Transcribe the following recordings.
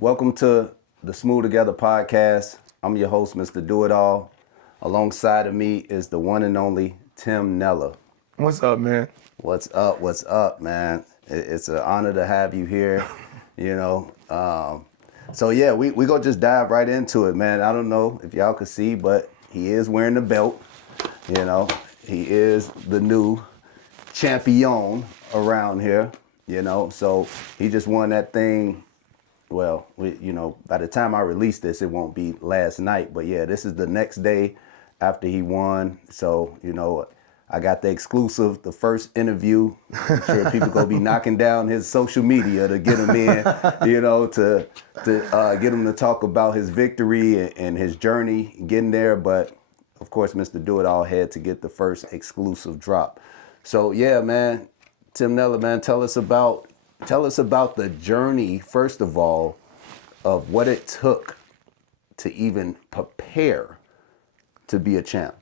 Welcome to the Smooth Together podcast. I'm your host, Mr. Do It All. Alongside of me is the one and only Tim Nela. What's up, man? What's up, man? It's an honor to have you here, you know. So yeah, we gonna just dive right into it, man. I don't know if y'all could see, but he is wearing the belt. You know, he is the new champion around here, you know. So he just won that thing. Well, by the time I release this, it won't be last night. But yeah, this is the next day after he won. So, I got the exclusive, the first interview. I'm sure people gonna be knocking down his social media to get him in, to get him to talk about his victory and his journey getting there. But of course, Mr. Do It All had to get the first exclusive drop. So yeah, man, Tim Nela, man, tell us about the journey, first of all, of what it took to even prepare to be a champ.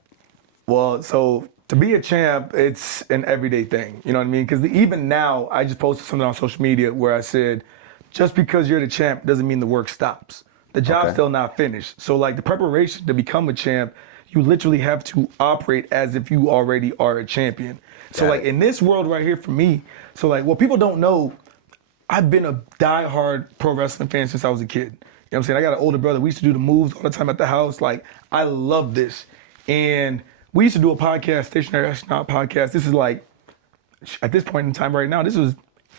Well, so to be a champ, it's an everyday thing. You know what I mean? Because even now, I just posted something on social media where I said, just because you're the champ doesn't mean the work stops. The job's still not finished. So like the preparation to become a champ, you literally have to operate as if you already are a champion. So like in this world right here for me, so like what people don't know, I've been a diehard pro wrestling fan since I was a kid. You know what I'm saying? I got an older brother. We used to do the moves all the time at the house. Like, I love this. And we used to do a podcast, Stationary Astronaut podcast. This is like, at this point in time right now, this was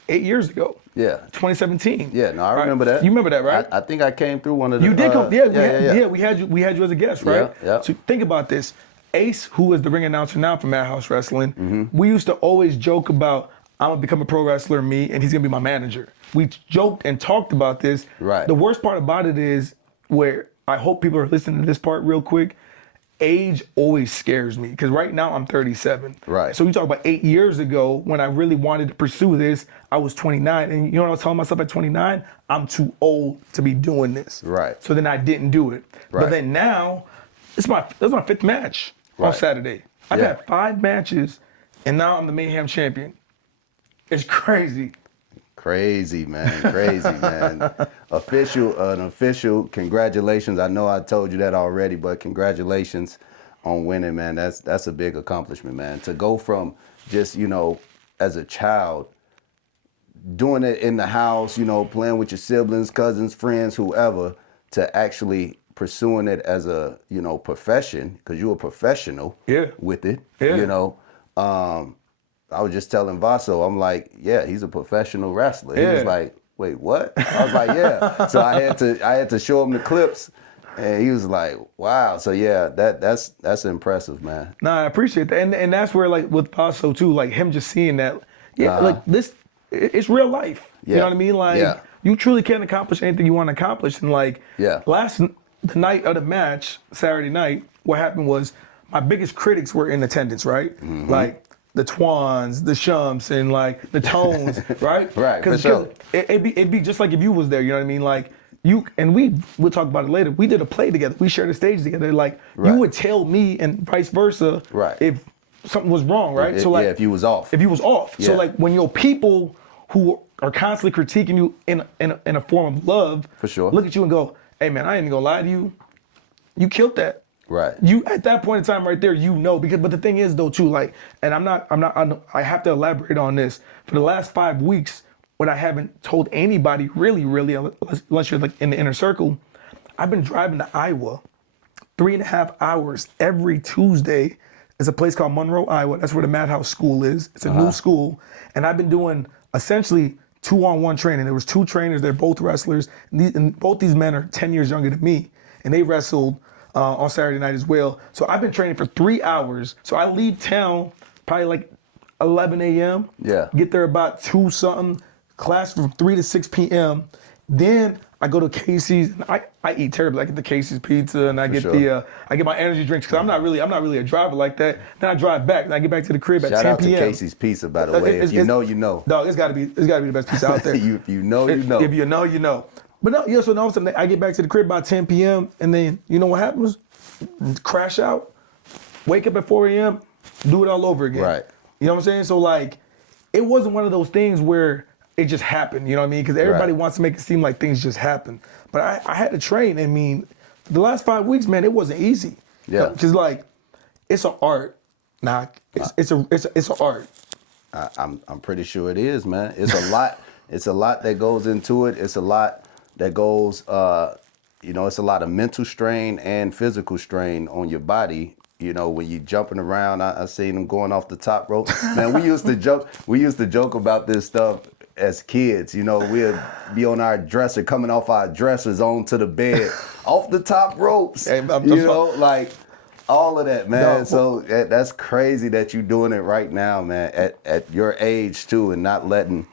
8 years ago. Yeah. 2017. Yeah, no, I remember that. You remember that, right? I think I came through one of the... You did come, yeah, we had you as a guest, right? Yeah. So think about this. Ace, who is the ring announcer now for Madhouse Wrestling, we used to always joke about, I'm gonna become a pro wrestler, me, and he's gonna be my manager. We joked and talked about this. Right. The worst part about it is, where I hope people are listening to this part real quick, age always scares me, because right now I'm 37. Right. So you talk about 8 years ago, when I really wanted to pursue this, I was 29. And you know what I was telling myself at 29? I'm too old to be doing this. Right. So then I didn't do it. Right. But then now, this was my fifth match on Saturday. I've had 5 matches, and now I'm the Mayhem Champion. It's crazy. Crazy, man. Crazy, man. An official congratulations. I know I told you that already, but congratulations on winning, man. That's a big accomplishment, man. To go from just, as a child, doing it in the house, playing with your siblings, cousins, friends, whoever, to actually pursuing it as a, profession, because you're a professional with it, I was just telling Vaso, I'm like, yeah, he's a professional wrestler. He was like, wait, what? I was like, yeah. So I had to show him the clips, and he was like, wow. So yeah, that's impressive, man. Nah, I appreciate that, and that's where, like, with Vaso too, like him just seeing that, like this, it's real life. You know what I mean? Like, you truly can accomplish anything you want to accomplish. And like, the night of the match, Saturday night, what happened was my biggest critics were in attendance, right? Like, the Twans, the Shumps, and like the Tones, right? Right, for sure. It'd be just like if you was there, you know what I mean? Like, we'll talk about it later. We did a play together. We shared a stage together. Like, you would tell me and vice versa if something was wrong, right? So like, if you was off. If you was off. So like, when your people who are constantly critiquing you in a form of love, for sure, look at you and go, hey man, I ain't gonna lie to you. You killed that. Right. You at that point in time right there, but the thing is though too, like, and I have to elaborate on this. For the last 5 weeks, when I haven't told anybody really, unless you're like in the inner circle, I've been driving to Iowa 3.5 hours every Tuesday. It's a place called Monroe, Iowa. That's where the Madhouse School is. It's a new school. And I've been doing essentially 2-on-1 training. There was 2 trainers, they're both wrestlers. And both these men are 10 years younger than me. And they wrestled on Saturday night as well. So I've been training for 3 hours. So I leave town probably like 11 a.m. Yeah. Get there about 2 something. Class from 3 to 6 p.m. Then I go to Casey's. And I eat terribly. I get the Casey's pizza and I get I get my energy drinks, because I'm not really a driver like that. Then I drive back and I get back to the crib at 10 p.m. Shout out to Casey's Pizza, by the way. If you know, you know. Dog, it's gotta be the best pizza out there. If you know, you know. If you know, you know. But no, so all of a sudden I get back to the crib by 10 p.m. and then you know what happens? Crash out, wake up at 4 a.m., do it all over again. Right. You know what I'm saying? So like, it wasn't one of those things where it just happened. You know what I mean? Because everybody wants to make it seem like things just happen. But I had to train. I mean, for the last 5 weeks, man, it wasn't easy. Yeah. Because like, it's an art. Nah, it's an art. I'm pretty sure it is, man. It's a lot. It's a lot that goes into it. It's a lot that goes. It's a lot of mental strain and physical strain on your body. You know, when you jumping around, I seen them going off the top rope. Man, we used to joke. We used to joke about this stuff as kids. You know, we'd be on our dresser, coming off our dressers onto the bed, off the top ropes. Hey, like all of that, man. No, so that's crazy that you're doing it right now, man. At your age too, and not letting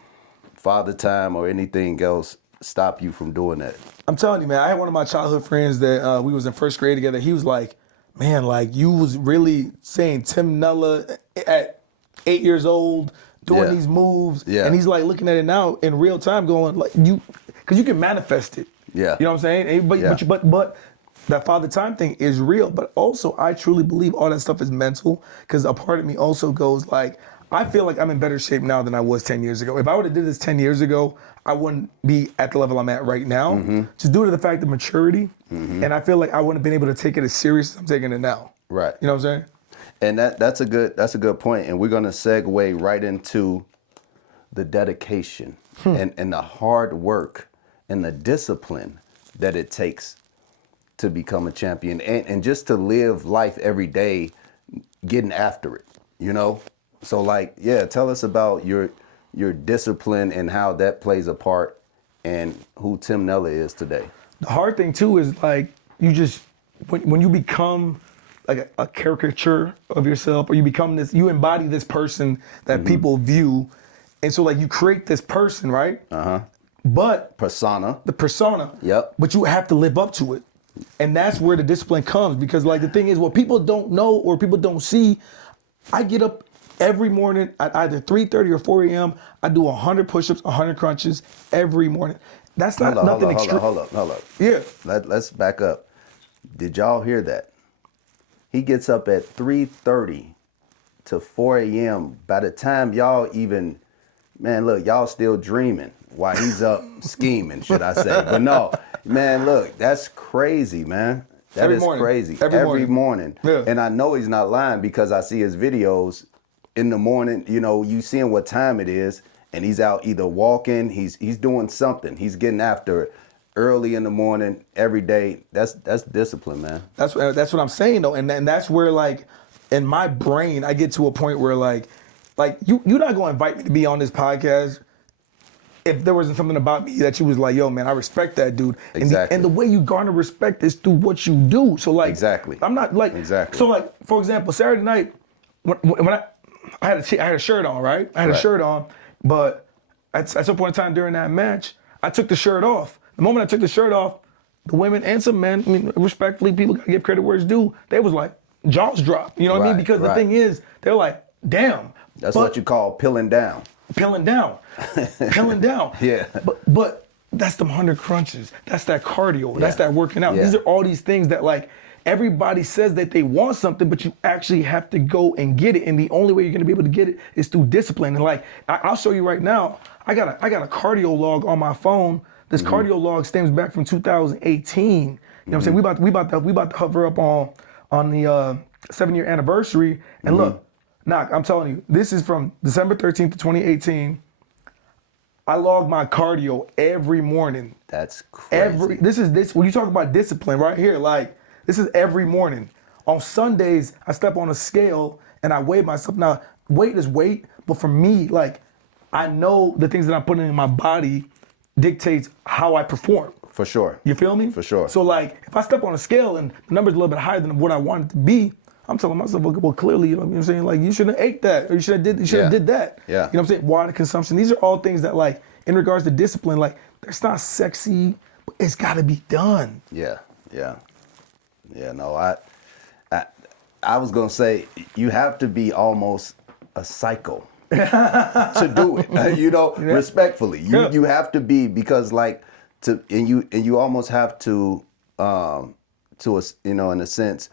Father Time or anything else stop you from doing that. I'm telling you, man. I had one of my childhood friends that we was in first grade together. He was like, man, like you was really saying Tim Nela at 8 years old doing these moves. Yeah. And he's like looking at it now in real time going like because you can manifest it. Yeah. You know what I'm saying? But that Father Time thing is real. But also I truly believe all that stuff is mental because a part of me also goes like, I feel like I'm in better shape now than I was 10 years ago. If I would have did this 10 years ago, I wouldn't be at the level I'm at right now. Just due to the fact of maturity. And I feel like I wouldn't have been able to take it as serious as I'm taking it now. Right. You know what I'm saying? And that's a good point. And we're gonna segue right into the dedication and the hard work and the discipline that it takes to become a champion and just to live life every day getting after it, you know? So like, tell us about your discipline and how that plays a part and who Tim Nela is today. The hard thing too is like you just when you become like a caricature of yourself or you embody this person that people view, and so like you create this person, right? But the persona. Yep. But you have to live up to it. And that's where the discipline comes because like the thing is what people don't know or people don't see, I get up every morning at either 3:30 or 4 a.m. I do 100 push-ups, 100 crunches every morning. That's not nothing extreme. Hold up. Yeah. Let's back up. Did y'all hear that? He gets up at 3:30 to 4 a.m. By the time y'all even, man, look, y'all still dreaming while he's up scheming, should I say. But no, man, look, that's crazy, man. That is crazy. Every morning. Yeah. And I know he's not lying because I see his videos in the morning, you know, you seeing what time it is, and he's out either walking, he's doing something. He's getting after it early in the morning, every day. That's discipline, man. That's what I'm saying though, and that's where like in my brain I get to a point where like you're not gonna invite me to be on this podcast if there wasn't something about me that you was like, yo, man, I respect that dude. Exactly. And the way you garner respect is through what you do. So like, exactly. I'm not like, exactly. So like, for example, Saturday night when I had a shirt on, right? I had a shirt on, but at some point in time during that match, I took the shirt off. The moment I took the shirt off, the women and some men, I mean, respectfully, people gotta give credit where it's due. They was like, jaws dropped. You know what I mean? Because the thing is, they're like, damn. That's what you call pilling down. Pilling down. Yeah. But that's them 100 crunches. That's that cardio. Yeah. That's that working out. Yeah. These are all these things that like everybody says that they want something, but you actually have to go and get it. And the only way you're gonna be able to get it is through discipline. And like I'll show you right now. I got a cardio log on my phone. This cardio log stems back from 2018. You know what I'm saying? We about to hover up on the 7-year anniversary. And look, Knock, I'm telling you, this is from December 13th to 2018. I log my cardio every morning. That's crazy. This when you talk about discipline right here, like this is every morning. On Sundays, I step on a scale and I weigh myself. Now, weight is weight, but for me, like I know the things that I'm putting in my body dictates how I perform. For sure. You feel me? For sure. So like if I step on a scale and the number's a little bit higher than what I want it to be, I'm telling myself, well, clearly, you know what I'm saying? Like, you shouldn't have ate that, or you should have did that. Yeah. You know what I'm saying? Water consumption. These are all things that, like, in regards to discipline, like, it's not sexy, but it's got to be done. Yeah. No, I was gonna say you have to be almost a psycho to do it. Respectfully, you have to be because, like, you almost have to in a sense,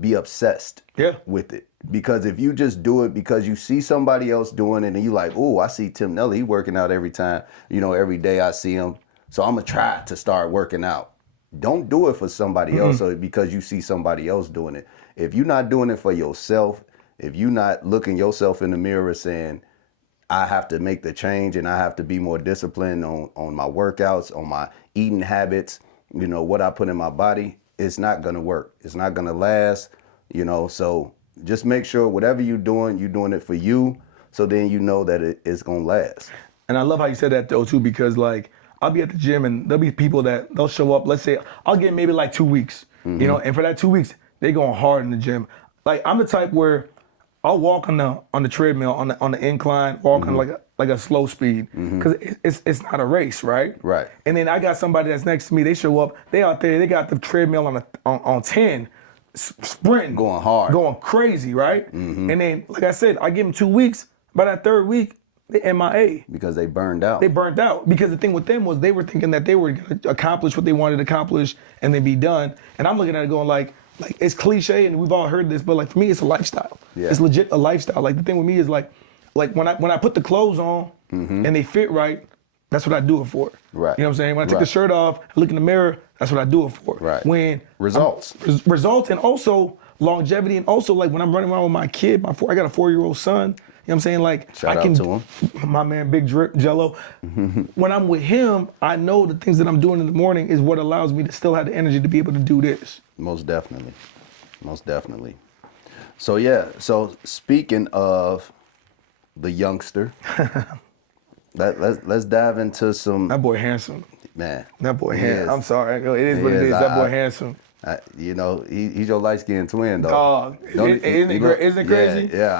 be obsessed with it. Because if you just do it because you see somebody else doing it and you like, oh, I see Tim Nela, he working out every time, every day I see him. So I'm gonna try to start working out. Don't do it for somebody else or because you see somebody else doing it. If you're not doing it for yourself, if you're not looking yourself in the mirror saying, I have to make the change and I have to be more disciplined on my workouts, on my eating habits, what I put in my body, it's not gonna work. It's not gonna last, so just make sure whatever you're doing it for you, so then you know that it's gonna last. And I love how you said that though too, because like I'll be at the gym and there'll be people that they'll show up, let's say I'll get maybe like 2 weeks, and for that 2 weeks, they going hard in the gym. Like I'm the type where I'll walk on the treadmill on the incline, walking like a slow speed, because it's not a race, right? Right. And then I got somebody that's next to me. They show up. They out there. They got the treadmill on 10, sprinting, going hard, going crazy, right? And then, like I said, I give them 2 weeks. By that third week, they MIA. Because they burned out. They burned out because the thing with them was they were thinking that they were going to accomplish what they wanted to accomplish and then be done. And I'm looking at it going like it's cliche and we've all heard this, but like for me, it's a lifestyle. Yeah. It's legit a lifestyle. Like the thing with me is like when I put the clothes on and they fit right, that's what I do it for. Right. You know what I'm saying? When I take the shirt off, I look in the mirror, that's what I do it for. Right. When results and also longevity, and also like when I'm running around with my kid, I got a 4-year-old son. You know what I'm saying? Like shout out to him. My man, Big Drip Jello. When I'm with him, I know the things that I'm doing in the morning is what allows me to still have the energy to be able to do this. Most definitely. So yeah, so speaking of the youngster, let's dive into some. That boy handsome. Man. That boy handsome. I'm sorry. It is what it is. That boy handsome. He's your light-skinned twin, though. Dog, isn't it crazy? Yeah.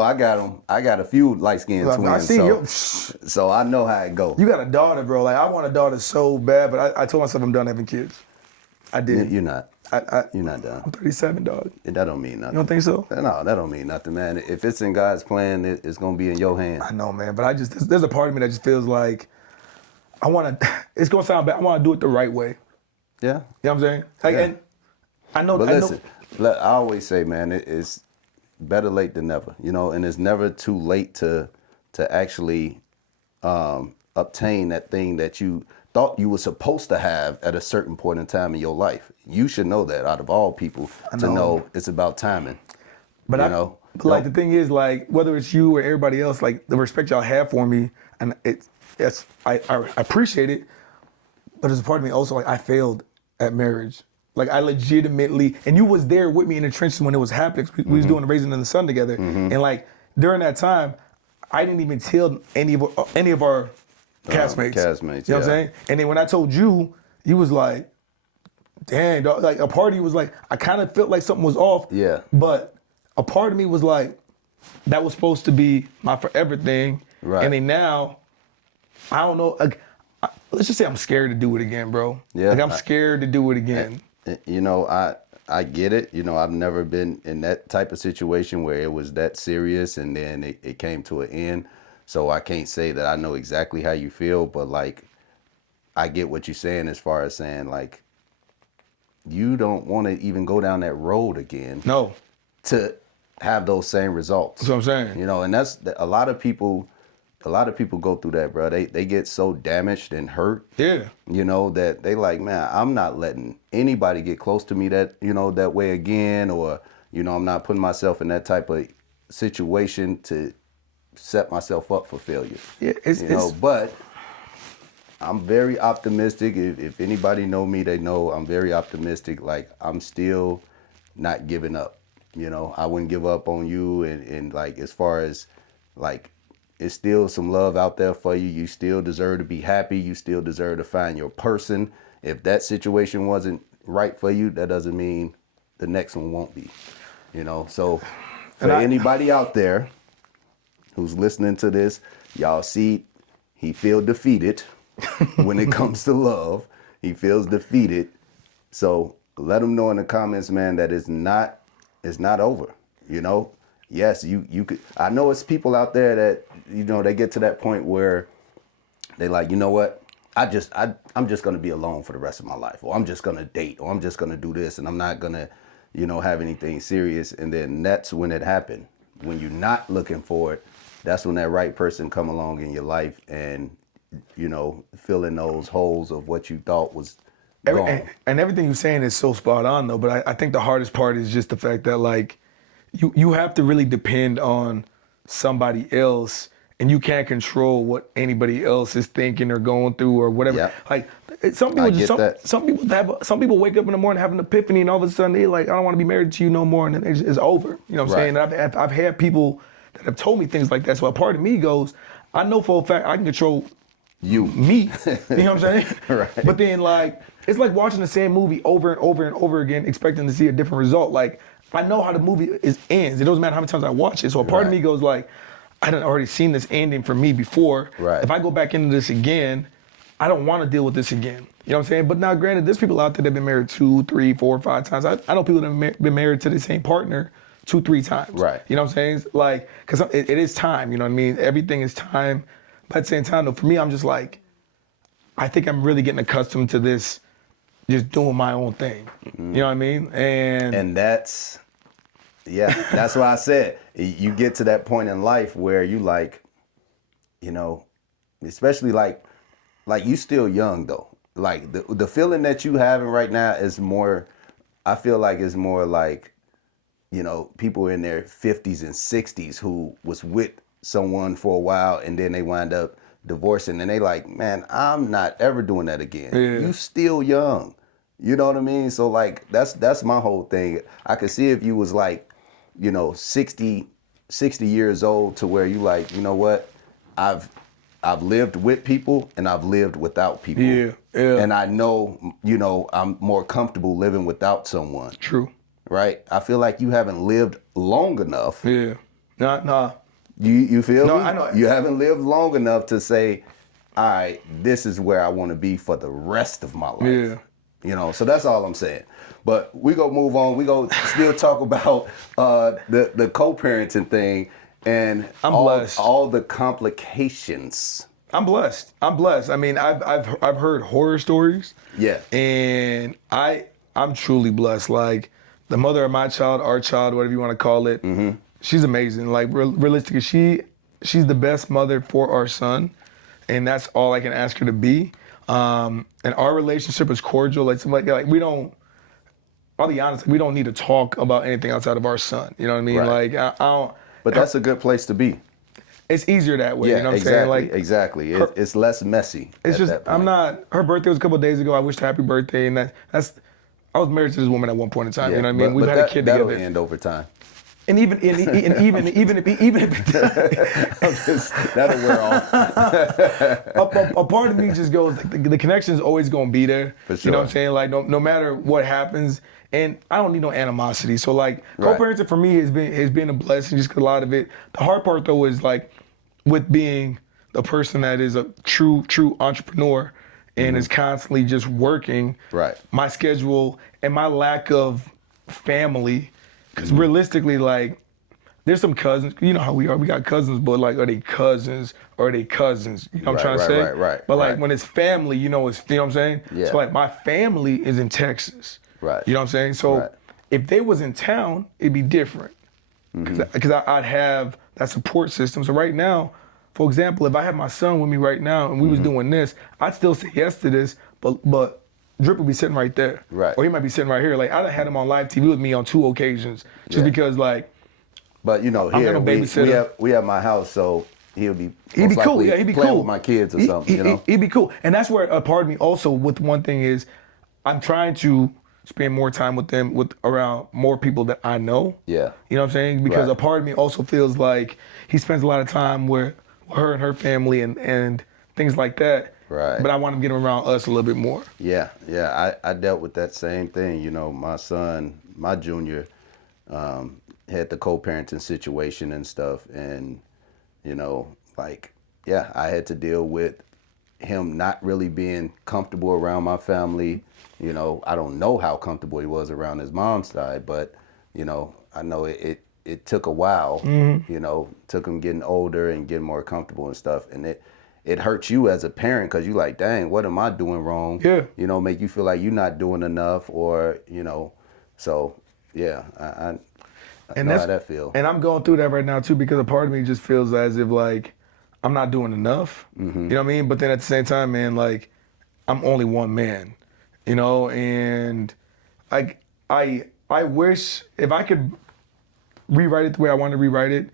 I got him. I got a few light-skinned twins. I see you. So I know how it go. You got a daughter, bro. Like I want a daughter so bad, but I told myself I'm done having kids. I did. You're not. You're not done. I'm 37, dog. That don't mean nothing. You don't think so? No, that don't mean nothing, man. If it's in God's plan, it's gonna be in your hands. I know, man. But there's a part of me that just feels like I want to. It's gonna sound bad. I want to do it the right way. Yeah. You know what I'm saying? Like, yeah. and I know. But listen, I always say, man, it's better late than never. And it's never too late to actually obtain that thing that you thought you were supposed to have at a certain point in time in your life. You should know that out of all people to know it's about timing. But But like the thing is, like whether it's you or everybody else, like the respect y'all have for me, and I appreciate it. But there's a part of me also like I failed at marriage. Like I legitimately, and you was there with me in the trenches when it was happening. We was doing the Raisin In The Sun together, and like during that time, I didn't even tell any of our castmates. You know what I'm saying? And then when I told you, you was like, "Dang, dog." Like a part of you was like, I kind of felt like something was off. Yeah. But a part of me was like, that was supposed to be my forever thing. Right. And then now, I don't know. Like, let's just say I'm scared to do it again, bro. Yeah. Like I'm scared to do it again. I get it. I've never been in that type of situation where it was that serious and then it came to an end. So I can't say that I know exactly how you feel, but like, I get what you're saying as far as saying like, you don't want to even go down that road again. No. To have those same results. That's what I'm saying. And that's a lot of people go through that, bro. They get so damaged and hurt. Yeah. That they like, man, I'm not letting anybody get close to me that way again, or I'm not putting myself in that type of situation to set myself up for failure. Yeah, but I'm very optimistic. If anybody know me, they know I'm very optimistic. Like I'm still not giving up. I wouldn't give up on you, and like as far as like it's still some love out there for you. You still deserve to be happy. You still deserve to find your person. If that situation wasn't right for you, that doesn't mean the next one won't be. So for anybody out there who's listening to this, y'all see he feel defeated when it comes to love. He feels defeated. So let him know in the comments, man, that it's not over. Yes, you could. I know it's people out there that they get to that point where they like, you know what? I'm just gonna be alone for the rest of my life, or I'm just gonna date, or I'm just gonna do this, and I'm not gonna have anything serious. And then that's when it happened. When you're not looking for it, that's when that right person come along in your life and, filling those holes of what you thought was gone. And everything you're saying is so spot on, though. But I think the hardest part is just the fact that, like, you have to really depend on somebody else, and you can't control what anybody else is thinking or going through or whatever. Yeah. Like, some people some people wake up in the morning, have an epiphany, and all of a sudden they're like, I don't want to be married to you no more, and then it's over. You know what I'm saying? And I've had people that have told me things like that. So a part of me goes, I know for a fact I can control me. You know what I'm saying? Right. But then, like, it's like watching the same movie over and over and over again, expecting to see a different result. Like, I know how the movie ends. It doesn't matter how many times I watch it. So a part of me goes like, I done already seen this ending for me before. Right. If I go back into this again, I don't want to deal with this again. You know what I'm saying? But now, granted, there's people out there that have been married 2, 3, 4, 5 times. I know people that have been married to the same partner 2, 3 times. Right. You know what I'm saying? It's like, because it is time. You know what I mean? Everything is time. But at the same time, though, for me, I'm just like, I think I'm really getting accustomed to this, just doing my own thing. Mm-hmm. You know what I mean? And that's why I said, you get to that point in life where you like, especially like you still young though. Like the feeling that you having right now is more, I feel like it's more like, people in their 50s and 60s who was with someone for a while and then they wind up divorcing and they like, man, I'm not ever doing that again. Yeah. You still young. You know what I mean? So like, that's my whole thing. I could see if you was like, 60 years old to where you like, you know what? I've lived with people and I've lived without people. Yeah. And I know, I'm more comfortable living without someone. True. Right? I feel like you haven't lived long enough. Yeah. Nah. You feel me? I know. You haven't lived long enough to say, all right, this is where I want to be for the rest of my life. Yeah. So that's all I'm saying. But we go move on. We go still talk about the co-parenting thing and all the complications. I'm blessed. I mean, I've heard horror stories. Yeah. And I'm truly blessed. Like the mother of my child, our child, whatever you want to call it, she's amazing. Like realistically, she's the best mother for our son, and that's all I can ask her to be. And our relationship is cordial. Like we don't. I'll be honest. We don't need to talk about anything outside of our son. You know what I mean? Right. Like I don't. But that's a good place to be. It's easier that way. Yeah, you know what exactly, I'm saying? Like exactly. It's less messy. It's just I'm not. Her birthday was a couple of days ago. I wished her happy birthday, and that's. I was married to this woman at one point in time. You know what I mean? We've had a kid that'll together. End over time. And even if that'll wear off. a part of me just goes, the connection is always going to be there. For sure. You know what I'm saying? Like no matter what happens, and I don't need no animosity. So like co-parenting for me has been a blessing, just 'cause a lot of it. The hard part though is like with being the person that is a true entrepreneur and is constantly just working. Right. My schedule and my lack of family. Because realistically, like, there's some cousins. You know how we are. We got cousins, but like, are they cousins or are they cousins? You know what I'm trying to say? Right. But like, when it's family, you know what I'm saying? Yeah. So like, my family is in Texas. Right. You know what I'm saying? So if they was in town, it'd be different. Because I'd have that support system. So right now, for example, if I had my son with me right now and we was doing this, I'd still say yes to this, but Drip would be sitting right there. Right. Or he might be sitting right here. Like, I done had him on live TV with me on 2 occasions. Just because, like... But, here, we have my house, so he'd be cool. Yeah, he'd be playing cool. with my kids or something, He'd be cool. And that's where a part of me also, with one thing is, I'm trying to spend more time with them, around more people that I know. Yeah. You know what I'm saying? Because a part of me also feels like he spends a lot of time with her and her family and things like that. Right. But I want to get him around us a little bit more. Yeah. I dealt with that same thing. My son, my junior, had the co-parenting situation and stuff. And, I had to deal with him not really being comfortable around my family. I don't know how comfortable he was around his mom's side, but, I know it took a while, took him getting older and getting more comfortable and stuff. And it hurts you as a parent because you're like, dang, what am I doing wrong? Yeah. Make you feel like you're not doing enough or, so, Yeah, I And know how that feel. And I'm going through that right now too, because a part of me just feels as if like I'm not doing enough. Mm-hmm. You know what I mean? But then at the same time, man, like I'm only one man. You know, and I wish if I could rewrite it the way I want to rewrite it.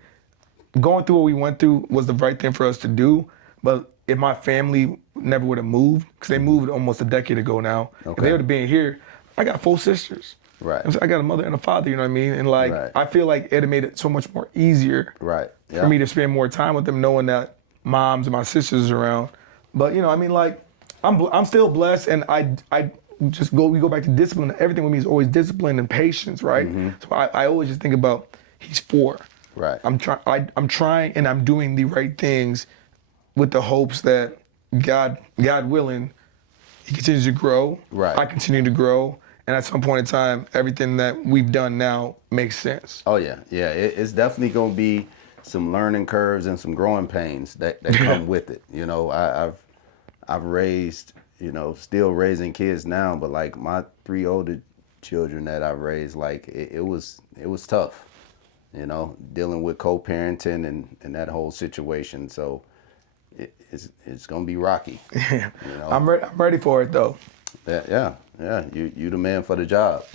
Going through what we went through was the right thing for us to do. But if my family never would have moved, because they moved almost a decade ago now, if they would have been here, I got 4 sisters. Right. I got a mother and a father, you know what I mean? And like, Right. I feel like it'd have made it so much more easier Right. Yeah. for me to spend more time with them, knowing that moms and my sisters are around. But you know, I mean, like, I'm still blessed, and we go back to discipline. Everything with me is always discipline and patience, right? Mm-hmm. So I always just think about he's 4. Right. I'm trying and I'm doing the right things with the hopes that God willing, he continues to grow. Right. I continue to grow. And at some point in time, everything that we've done now makes sense. Oh yeah. Yeah. It's definitely going to be some learning curves and some growing pains that come with it. You know, I've raised, you know, still raising kids now, but like my 3 older children that I've raised, like it was tough. You know, dealing with co-parenting and that whole situation. So it's gonna be rocky. Yeah. You know? I'm ready for it though. Yeah. You the man for the job.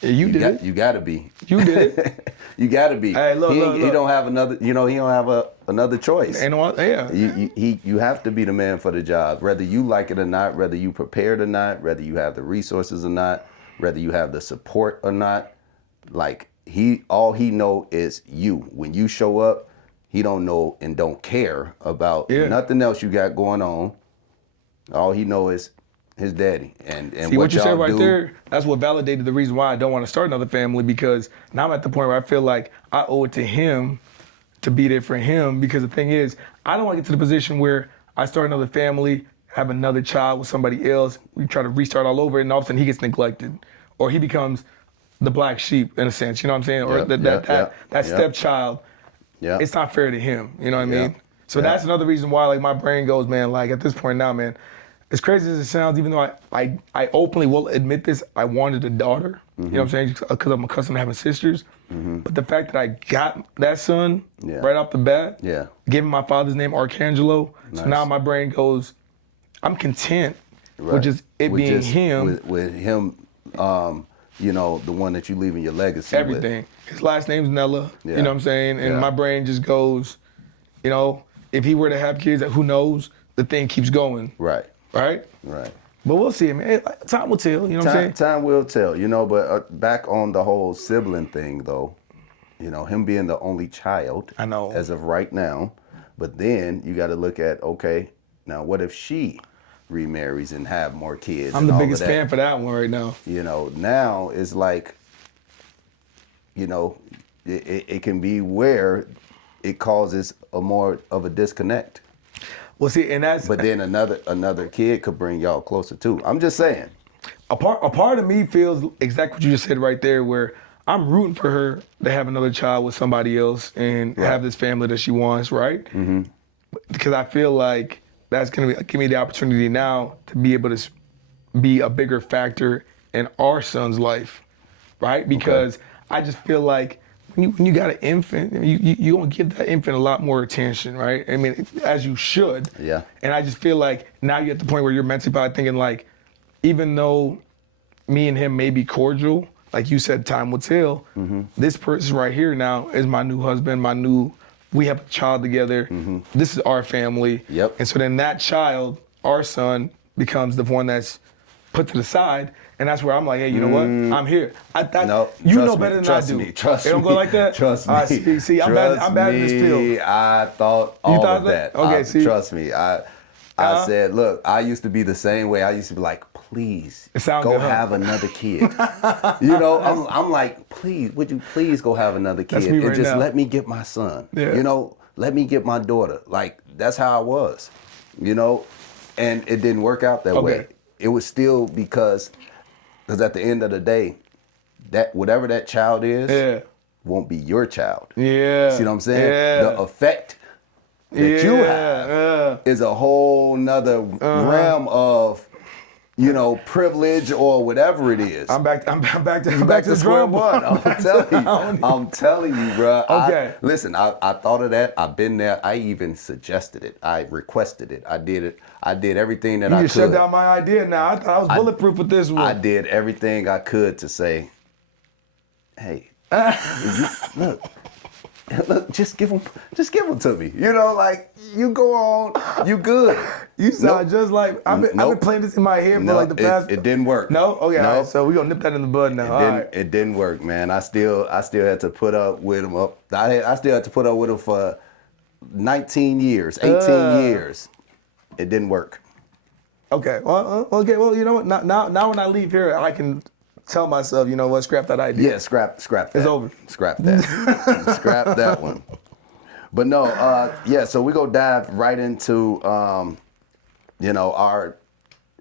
Yeah, you did it. You gotta be. You did it. You gotta be. Hey, look. He don't have another. You know, he don't have another choice. And what? Yeah. You have to be the man for the job, whether you like it or not, whether you prepared or not, whether you have the resources or not, whether you have the support or not. Like all he know is you. When you show up, he don't know and don't care about nothing else you got going on. All he know is his daddy and See what you said right do. there? That's what validated the reason why I don't want to start another family, because now I'm at the point where I feel like I owe it to him to be there for him. Because the thing is, I don't want to get to the position where I start another family, have another child with somebody else, we try to restart all over, and all of a sudden he gets neglected, or he becomes the black sheep in a sense. You know what I'm saying? Or that stepchild. Yeah. It's not fair to him. You know what I mean? So that's another reason why, like, my brain goes, man, like at this point now, man. As crazy as it sounds, even though I openly will admit this, I wanted a daughter. Mm-hmm. You know what I'm saying? Because I'm accustomed to having sisters. Mm-hmm. But the fact that I got that son right off the bat, giving my father's name Arcangelo, so now my brain goes, I'm content with just it being him. With him, you know, the one that you leaving your legacy everything. with. His last name's Nela. You know what I'm saying? And my brain just goes, you know, if he were to have kids, who knows? The thing keeps going. Right. Right? But we'll see, man. Time will tell, you know what I'm saying? Time will tell, you know, but back on the whole sibling thing, though, you know, him being the only child. I know. As of right now. But then you got to look at, okay, now what if she remarries and have more kids? I'm the biggest fan for that one right now. You know, now it's like, you know, it can be where it causes a more of a disconnect. Well, see, and that's. But then another kid could bring y'all closer too. I'm just saying. A part of me feels exactly what you just said right there, where I'm rooting for her to have another child with somebody else and have this family that she wants, right? Mm-hmm. Because I feel like that's gonna give me the opportunity now to be able to be a bigger factor in our son's life, right? Because I just feel like. When you got an infant, you gonna give that infant a lot more attention, right? I mean, as you should. Yeah. And I just feel like now you're at the point where you're mentally probably thinking like, even though me and him may be cordial, like you said, time will tell. Mm-hmm. This person right here now is my new husband, we have a child together. Mm-hmm. This is our family. Yep. And so then that child, our son, becomes the one that's put to the side. And that's where I'm like, hey, you know what? I'm here. No, you know better than I do. Trust me. It don't go like that? Trust me. See, I'm bad in this field. I thought all of that. Okay, see. Trust me. I said, look, I used to be the same way. I used to be like, please, go have another kid. You know, I'm like, please, would you please go have another kid? That's me right now. Let me get my son. Yeah. You know, let me get my daughter. Like, that's how I was. You know, and it didn't work out that way. It was still because at the end of the day, that whatever that child is won't be your child. Yeah. See what I'm saying? Yeah. The effect that you have is a whole nother realm of privilege or whatever it is. I'm back to back to square drum one. I'm telling you, bro. Okay. Listen, I thought of that. I've been there. I even suggested it. I requested it. I did it. I did everything that I could. You just shut down my idea now. I thought I was bulletproof with this one. I did everything I could to say, hey, look, just give them to me. You go on, you good. You sound just like I've been playing this in my head for like the past. It didn't work. No, okay. No. All right, so we're gonna nip that in the bud now. It didn't work, man. I still had to put up with him. I still had to put up with him for 19 years, 18 years. It didn't work. Okay. Well, you know what? Now when I leave here, I can tell myself, you know what? Scrap that idea. Yeah, scrap that. It's over. Scrap that. Scrap that one. But no, so we go dive right into, our,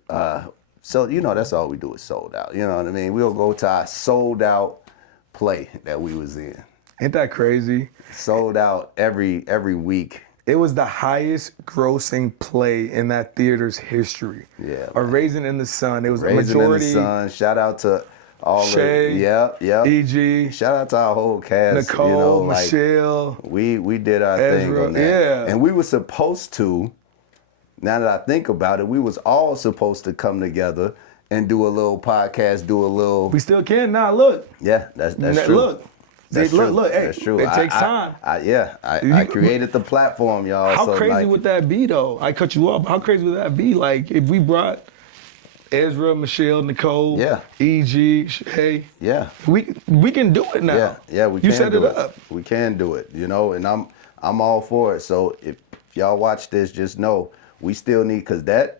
that's all we do is sold out. You know what I mean? We'll go to our sold out play that we was in. Ain't that crazy? Sold out every week. It was the highest grossing play in that theater's history. Yeah. A Raisin in the Sun. It was a Raisin majority. in the Sun. Shout out to all Shay, E.G. Shout out to our whole cast. Nicole, Michelle. We did our Ezra, thing on that. yeah. And we were supposed to, now that I think about it, we was all supposed to come together and do a little podcast, We still can now. Look. Yeah, that's true. Look. That's true. Look, hey, that's true. It takes time. I created the platform, y'all. How crazy would that be, though? I cut you off. How crazy would that be? Like, if we brought Ezra, Michelle, Nicole, E.G., Shay. Yeah. We can do it now. Yeah, we can. You set it up. We can do it, and I'm all for it. So if y'all watch this, just know we still need, because that's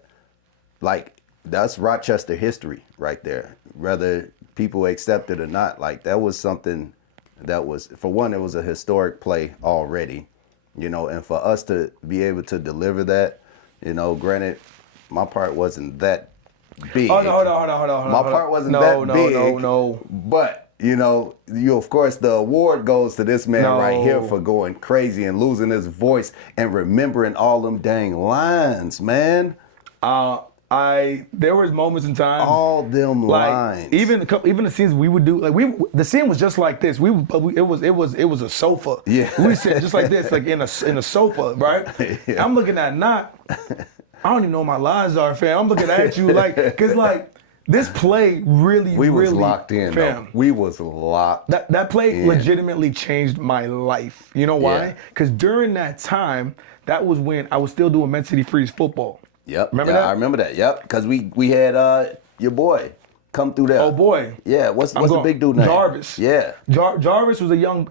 Rochester history right there. Whether people accept it or not, that was something that was, for one, it was a historic play already, and for us to be able to deliver that, granted, my part wasn't that big. Hold on. My part wasn't that big. No. But, of course, the award goes to this man right here for going crazy and losing his voice and remembering all them dang lines, man. There was moments in time. All them lines. Even the scenes we would do, the scene was just like this. It was a sofa. Yeah. We sat just like this, like in a sofa, right? Yeah. I'm looking at I don't even know what my lines are, fam. I'm looking at you because this play really, we was really, locked in, fam. though. We was locked. That play legitimately changed my life. You know why? Yeah. Because during that time, that was when I was still doing Med City Freeze football. Yep. Remember that? I remember that. Yep. Because we had your boy come through there. Oh boy. Yeah. What's the big dude name? Jarvis. Yeah. Jarvis was a young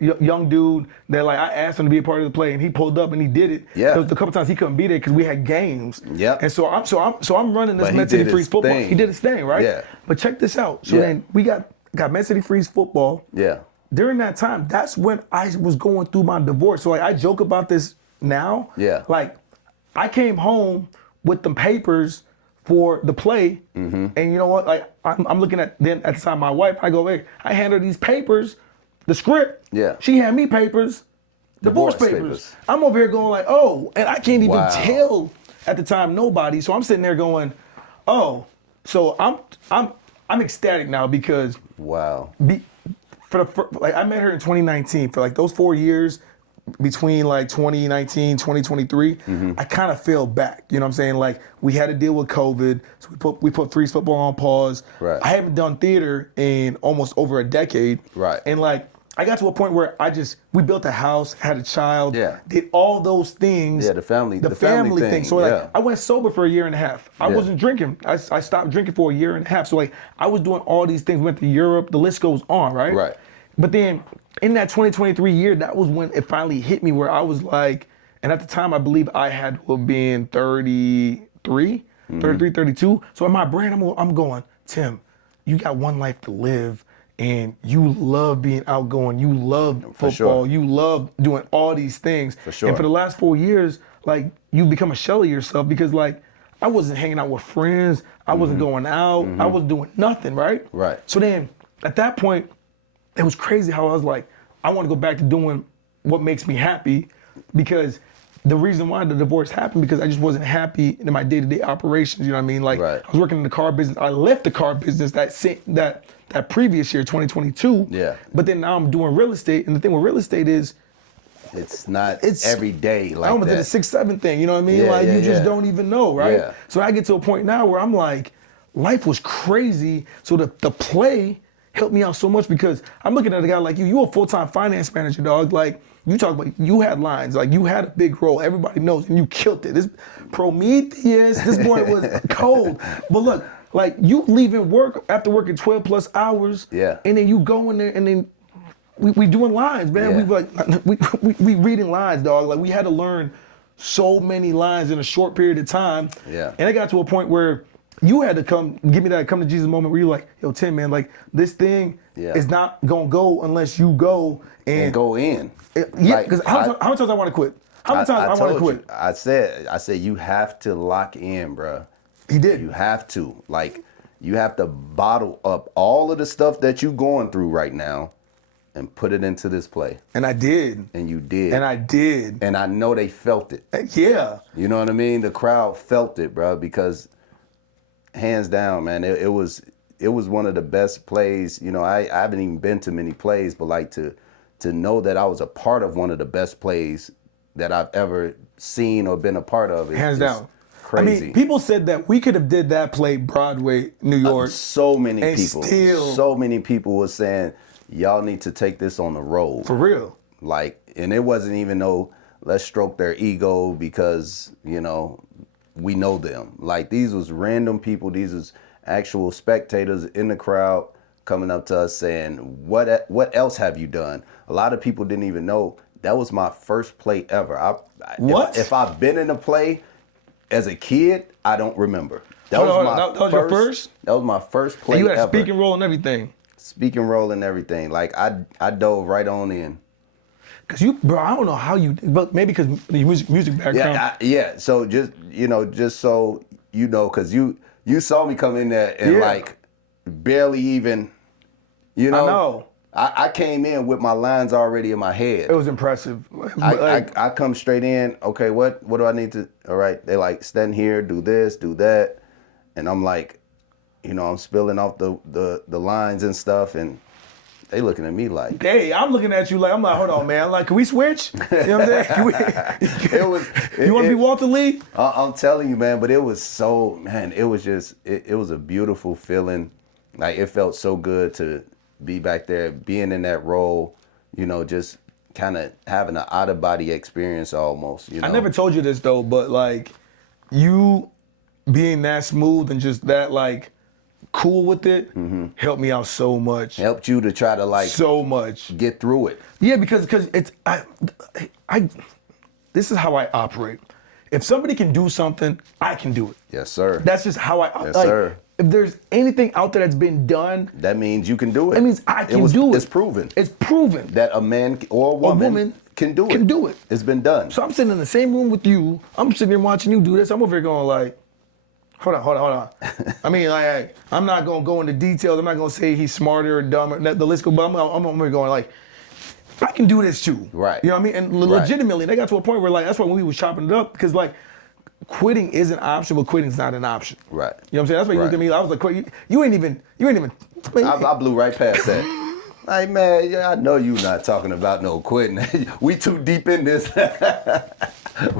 dude that I asked him to be a part of the play, and he pulled up and he did it. Yeah. There was a couple times he couldn't be there because we had games. Yep. And so I'm running this Med City Freeze football. He did his thing, right? Yeah. But check this out. So then we got Med City Freeze football. Yeah. During that time, that's when I was going through my divorce. So I joke about this now. Yeah. I came home with the papers for the play, and you know what? I'm looking at the time my wife. I go, hey, I hand her these papers, the script. Yeah. She hand me papers, divorce papers. I'm over here going oh, and I can't even tell at the time nobody. So I'm sitting there going, oh, so I'm ecstatic now because I met her in 2019 for those 4 years. Between 2019, 2023, I kind of fell back. You know what I'm saying? We had to deal with COVID, so we put Freeze football on pause. Right. I haven't done theater in almost over a decade. Right. And I got to a point where we built a house, had a child, Yeah. did all those things. Yeah, the family thing. So I went sober for a year and a half. I Yeah. wasn't drinking. I stopped drinking for a year and a half. So I was doing all these things. Went to Europe. The list goes on, right? Right. But then in that 2023 year, that was when it finally hit me where I was and at the time I believe I had to have been 33, 32. So in my brain, I'm going, Tim, you got one life to live and you love being outgoing. You love football. sure. You love doing all these things. For sure. And for the last 4 years, you become a shell of yourself because I wasn't hanging out with friends. I wasn't going out. I was doing nothing, right? Right. So then at that point, it was crazy how I was I want to go back to doing what makes me happy because the reason why the divorce happened because I just wasn't happy in my day-to-day operations. You know what I mean? Like Right. I was working in the car business. I left the car business that previous year, 2022. Yeah. But then now I'm doing real estate, and the thing with real estate is it's every day like I almost did a that. 6-7 thing. You know what I mean? Yeah, like yeah, you just yeah. don't even know, right? Yeah. So I get to a point now where I'm like, life was crazy. So the play helped me out so much because I'm looking at a guy like you. You a full-time finance manager, dog. Like you talk about, you had lines, like you had a big role. Everybody knows, and you killed it. This Prometheus, this boy was cold. But look, like you leaving work after working 12 plus hours, Yeah. and then you go in there and then we doing lines, man. Yeah. We reading lines, dog. Like we had to learn so many lines in a short period of time. Yeah. And it got to a point where you had to come to Jesus moment where you're like, yo, Tim, man, like this thing is not gonna go unless you go and go in. Yeah, because how many times I want to quit? How many times I want to quit? I said you have to lock in, bruh. He did. You have to. Like, you have to bottle up all of the stuff that you going through right now and put it into this play. And I did. And you did. And I did. And I know they felt it. Yeah. You know what I mean? The crowd felt it, bro, because hands down, man, it was one of the best plays. You know, I haven't even been to many plays, but like to know that I was a part of one of the best plays that I've ever seen or been a part of. Hands down. Crazy. I mean, people said that we could have did that play Broadway, New York. So many people. Still, so many people were saying, y'all need to take this on the road. For real. Like, and it wasn't even no, let's stroke their ego because, you know, we know them. Like, these was random people. These was actual spectators in the crowd coming up to us saying, what else have you done? A lot of people didn't even know that was my first play ever. What? If I've been in a play as a kid, I don't remember. That Hold was on, my that was your first? That was my first play And you had a ever. speaking role and everything. Speaking role and everything. Like, I dove right on in. Cause you, bro, I don't know how you, but maybe because your music background. Yeah. So just so you know, cause you saw me come in there and like barely even, you know. I know. I came in with my lines already in my head. It was impressive. I come straight in. Okay, what do I need to? All right, they like stand here, do this, do that, and I'm like, you know, I'm spilling off the lines and stuff, and they looking at me like, hey, I'm looking at you like, I'm like, hold on, man. Like, can we switch? You know what I'm saying? You want to be Walter Lee? I'm telling you, man. But it was so, man. It was just, it was a beautiful feeling. Like, it felt so good to be back there, being in that role. You know, just kind of having an out of body experience almost. You know? I never told you this though, but like, you being that smooth and just that like cool with it helped me out so much. Helped you to try to like so much get through it. Yeah, because it's I this is how I operate. If somebody can do something, I can do it. Yes, sir. That's just how I Yes, like, sir. If there's anything out there that's been done, that means you can do it. It means I can do it. It's proven. It's proven that a man or a woman can do it. Can do it. It's been done. So I'm sitting in the same room with you. I'm sitting here watching you do this. I'm over here going like, hold on. I mean, like, I'm not gonna go into details. I'm not gonna say he's smarter or dumber. The list goes, but I'm over here going like, I can do this too. Right. You know what I mean? And legitimately, they got to a point where like, that's why when we was chopping it up, because like, quitting is an option, but quitting's not an option. Right. You know what I'm saying? That's why you looked at me. I was like, you ain't even. I blew right past that. Like, man, I know you not talking about no quitting. We too deep in this.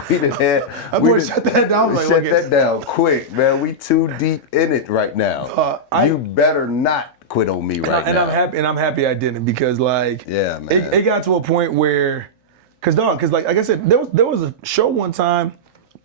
We done had. I'm going to shut that down. Shut that down quick, man. We too deep in it right now. You better not quit on me right now. I'm happy I didn't, because like, yeah, man. It got to a point where, cause like I said, there was a show one time.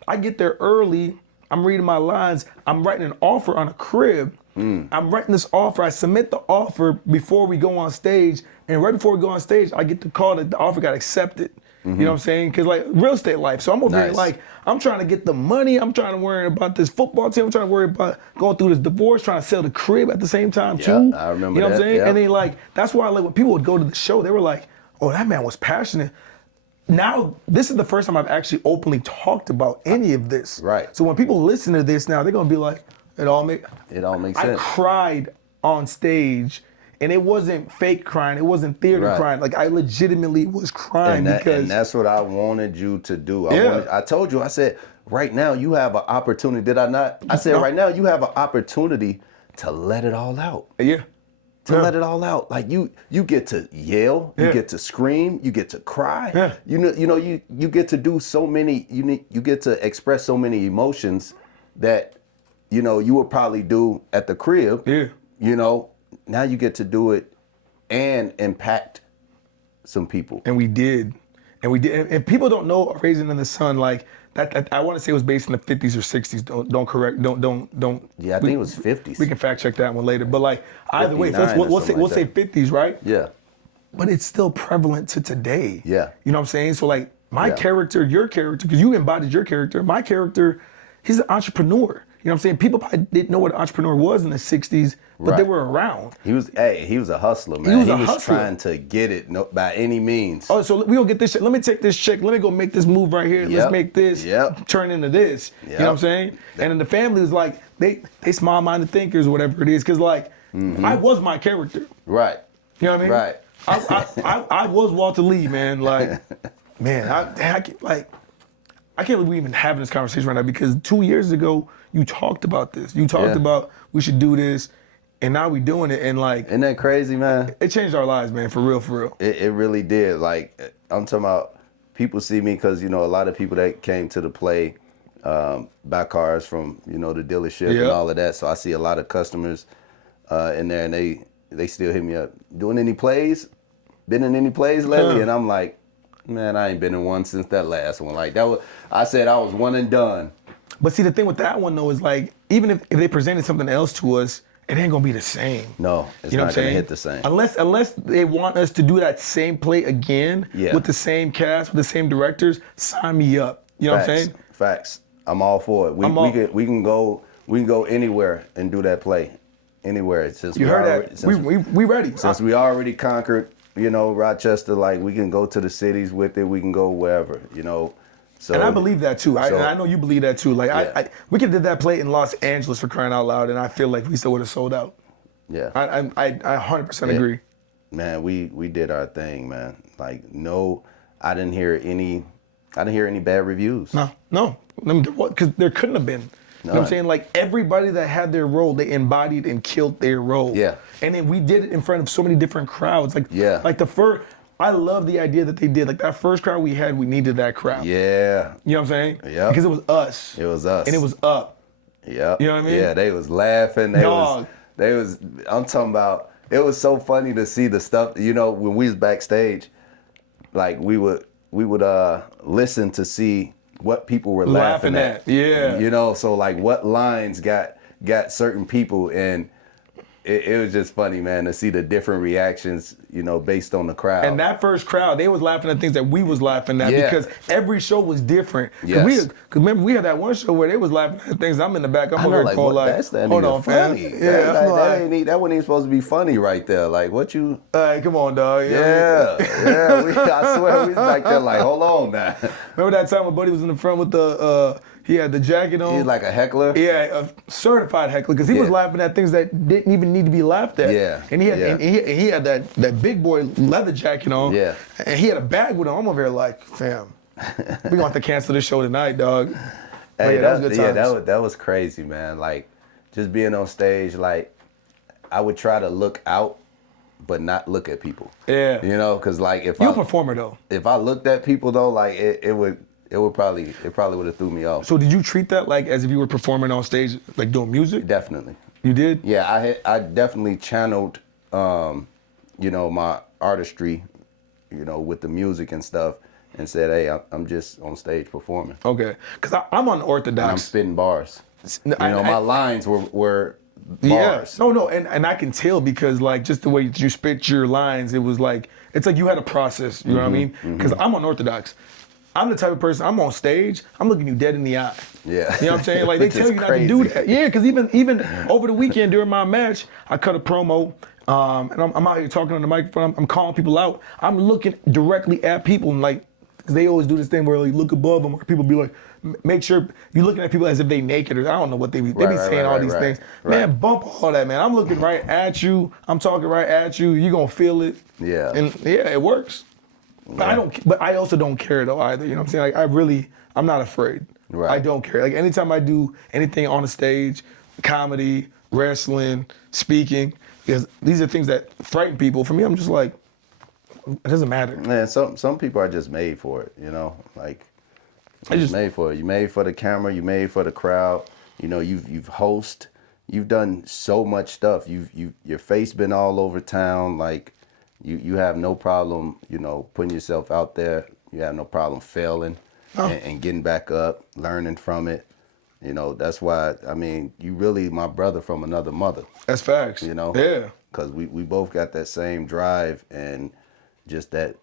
I get there early. I'm reading my lines. I'm writing an offer on a crib. I'm writing this offer. I submit the offer before we go on stage. And right before we go on stage, I get the call that the offer got accepted. You know what I'm saying? Because like real estate life. So I'm over here like, I'm trying to get the money. I'm trying to worry about this football team. I'm trying to worry about going through this divorce, trying to sell the crib at the same time too. I remember You know what I'm saying? Yeah. And then like, that's why like when people would go to the show, they were like, oh, that man was passionate. Now, this is the first time I've actually openly talked about any of this. Right. So when people listen to this now, they're gonna be like, it all makes sense. I cried on stage and it wasn't fake crying. It wasn't theater Right. crying. Like I legitimately was crying because and that's what I wanted you to do. Yeah. I told you, I said, right now you have an opportunity. Did I not? I said, right now you have an opportunity to let it all out. yeah. To let it all out. Like you get to yell, you get to scream, you get to cry. Yeah. You get to do so many, you get to express so many emotions that, you would probably do at the crib. Yeah. Now you get to do it and impact some people. And we did. And people don't know Raisin in the Sun, like that I want to say it was based in the 50s or 60s. Don't. Yeah, I think it was 50s. We can fact check that one later. But like either way, 59 or we'll something say like 50s, right? Yeah. But it's still prevalent to today. Yeah. You know what I'm saying? So like my Yeah. character, your character, because you embodied your character, my character, he's an entrepreneur. You know what I'm saying? People probably didn't know what an entrepreneur was in the 60s, but they Right. were around. He was a hustler, man. was a hustler. Trying to get it by any means. Oh, so we gonna get this shit. Let me take this check. Let me go make this move right here. Yep. Let's make this turn into this. You know what I'm Yep. saying? And then the family was like, they small-minded thinkers or whatever it is. Cause like, I was my character. Right. You know what I mean? Right. I was Walter Lee, man. Like, man, I can't believe we even having this conversation right now because 2 years ago, you talked about this. You talked about we should do this, and now we doing it, and like, Isn't that crazy, man? it changed our lives, man, for real, for real. It really did. Like, I'm talking about people see me because, a lot of people that came to the play buy cars from, the dealership and all of that. So I see a lot of customers in there, and they still hit me up. Doing any plays? Been in any plays lately? Yeah. And I'm like, man, I ain't been in one since that last one. Like, I said I was one and done. But see, the thing with that one though is like, even if they presented something else to us, it ain't gonna be the same. No, it's You know not what I'm gonna saying? hit the same. Unless they want us to do that same play again with the same cast, with the same directors, sign me up. You know what I'm saying? Facts. I'm all for it. We can go anywhere and do that play. Anywhere. Since You heard that? We ready. Since we already conquered, Rochester, like we can go to the cities with it. We can go wherever, So, And I believe that too. And I know you believe that too. Like Yeah. we could have did that play in Los Angeles for crying out loud, and I feel like we still would have sold out. Yeah. I 100% agree. Man, we did our thing, man. Like, no, I didn't hear any bad reviews. No, because there couldn't have been. You know what I'm saying? Like everybody that had their role, they embodied and killed their role. Yeah. And then we did it in front of so many different crowds. Like Yeah. I love the idea that they did. Like that first crowd we had, we needed that crowd. Yeah. You know what I'm saying? Yeah. Because it was us. It was us. And it was up. Yeah. You know what I mean? Yeah, they was laughing. Dog. I'm talking about, it was so funny to see the stuff, when we was backstage, like we would listen to see what people were laughing at. Yeah. So like what lines got certain people, and it was just funny, man, to see the different reactions, based on the crowd. And that first crowd, they was laughing at things that we was laughing at because every show was different. Yes. Because remember, we had that one show where they was laughing at things. I'm in the back. I'm over here going like, that's not hold even on, fam. funny. Yeah, that wasn't even supposed to be funny right there. Like, what you... Hey, come on, dog. Yeah. I swear we was back there like, hold on now. Remember that time my buddy was in the front with the, he had the jacket on? He's like a heckler? Yeah, a certified heckler, because he was laughing at things that didn't even need to be laughed at. Yeah. And he had that big boy leather jacket on. Yeah. And he had a bag with him. I'm over here like, fam, we gonna have to cancel this show tonight, dog. Hey, that was good times. Yeah, that was crazy, man. Like, just being on stage, like, I would try to look out, but not look at people. Yeah. Because like You're a performer though. If I looked at people though, like it probably would have threw me off. So did you treat that like as if you were performing on stage, like doing music? Definitely. You did? Yeah, I definitely channeled, my artistry, with the music and stuff, and said, hey, I'm just on stage performing. Okay, because I'm unorthodox. And I'm spitting bars. My lines were bars. Yeah. No, and I can tell because like just the way you spit your lines, it was like, it's like you had a process, you know what I mean? Because I'm unorthodox. I'm the type of person, I'm on stage, I'm looking you dead in the eye. Yeah. You know what I'm saying? Like they tell you not to do that. Yeah, because even over the weekend during my match, I cut a promo, and I'm out here talking on the microphone, I'm calling people out. I'm looking directly at people and like, Because they always do this thing where like look above them, or people be like, make sure you're looking at people as if they naked, or I don't know what they be saying all these things. Man, bump all that, man. I'm looking right at you. I'm talking right at you. You're gonna feel it. Yeah. And yeah, it works. But I also don't care though either. You know what I'm saying? Like I'm not afraid. Right. I don't care. Like anytime I do anything on the stage, comedy, wrestling, speaking, because these are things that frighten people. For me, I'm just like, it doesn't matter. Man, some people are just made for it, you know? Like, you're just made for it. You're made for the camera, you're made for the crowd. You know, you've you've done so much stuff. Your face been all over town. Like, you have no problem, you know, putting yourself out there. You have no problem failing and getting back up, learning from it. You know, that's why, I mean, you really my brother from another mother. That's facts. You know? Yeah. Because we both got that same drive and just that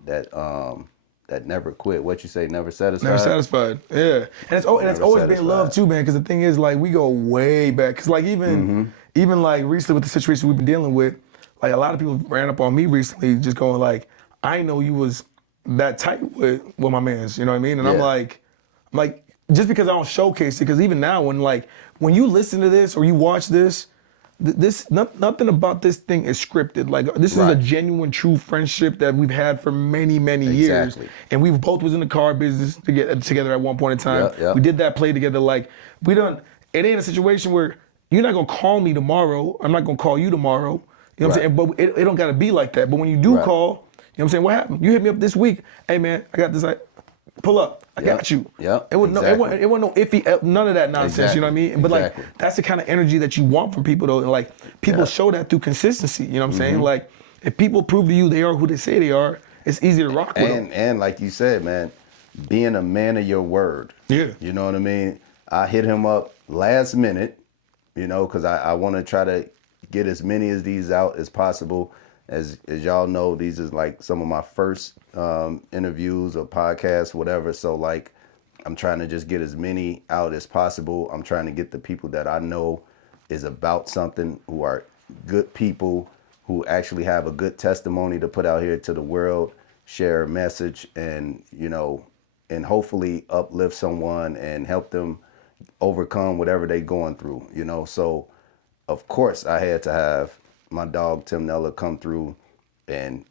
never quit. What you say, never satisfied? Never satisfied. Yeah. And it's always been love too, man, because the thing is, like, we go way back. Because, like, even like recently with the situation we've been dealing with, like, a lot of people ran up on me recently just going, like, I know you was that tight with my mans, you know what I mean? And I'm like, just because I don't showcase it, because even now when you listen to this or you watch this, nothing about this thing is scripted. Like, this is a genuine, true friendship that we've had for many, many years. And we both was in the car business together at one point in time. We did that play together. Like, it ain't a situation where you're not gonna call me tomorrow. I'm not gonna call you tomorrow. You know what I'm saying? But it don't gotta be like that. But when you do call, you know what I'm saying? What happened? You hit me up this week. Hey man, I got this. Pull up. I got you. Yep. It wasn't no iffy, none of that nonsense. You know what I mean? But like, that's the kind of energy that you want from people, though. And like, people show that through consistency. You know what I'm saying? Like, if people prove to you they are who they say they are, it's easy to rock with them. And like you said, man, being a man of your word. Yeah. You know what I mean? I hit him up last minute, you know, because I want to try to get as many of these out as possible. As y'all know, these is like some of my first interviews or podcasts, whatever. So like, I'm trying to just get as many out as possible. I'm trying to get the people that I know is about something, who are good people, who actually have a good testimony to put out here to the world, share a message, and, you know, and hopefully uplift someone and help them overcome whatever they going through, you know. So of course I had to have my dog Tim Nela come through and,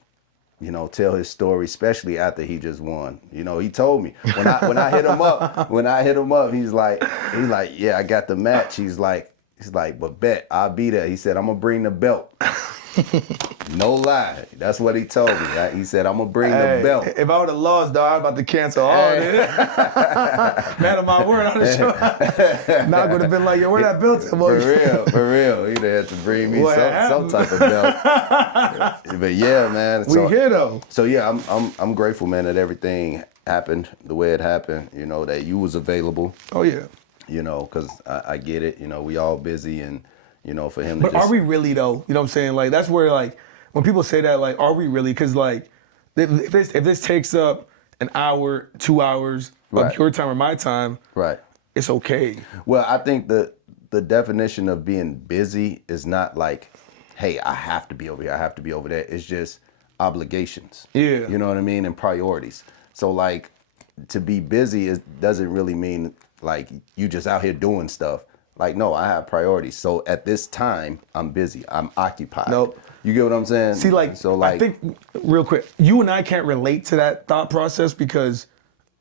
you know, tell his story, especially after he just won. You know, he told me when I hit him up, he's like, yeah, I got the match. He's like, but bet I'll be there. He said, I'm gonna bring the belt. No lie, that's what he told me. Right? He said, I'm gonna bring the belt. If I would have lost, dog, I'm about to cancel all this. Man of my word on the show. Now I would have been like, yo, where that belt at? For real. He'd have to bring me some type of belt. But yeah, man. We here though. So yeah, I'm grateful, man, that everything happened the way it happened. You know, that you was available. Oh yeah. You know, because I get it. You know, we all busy, and you know, for him to But are we really though? You know what I'm saying? Like, that's where, like, when people say that, like, are we really? Because like, if this takes up an hour, 2 hours of your time or my time, it's okay. Well, I think the definition of being busy is not like, hey, I have to be over here, I have to be over there. It's just obligations. Yeah. You know what I mean? And priorities. So like, to be busy doesn't really mean like you just out here doing stuff. Like, no, I have priorities. So at this time, I'm busy. I'm occupied. Nope. You get what I'm saying? See, like, so like, I think, real quick, you and I can't relate to that thought process because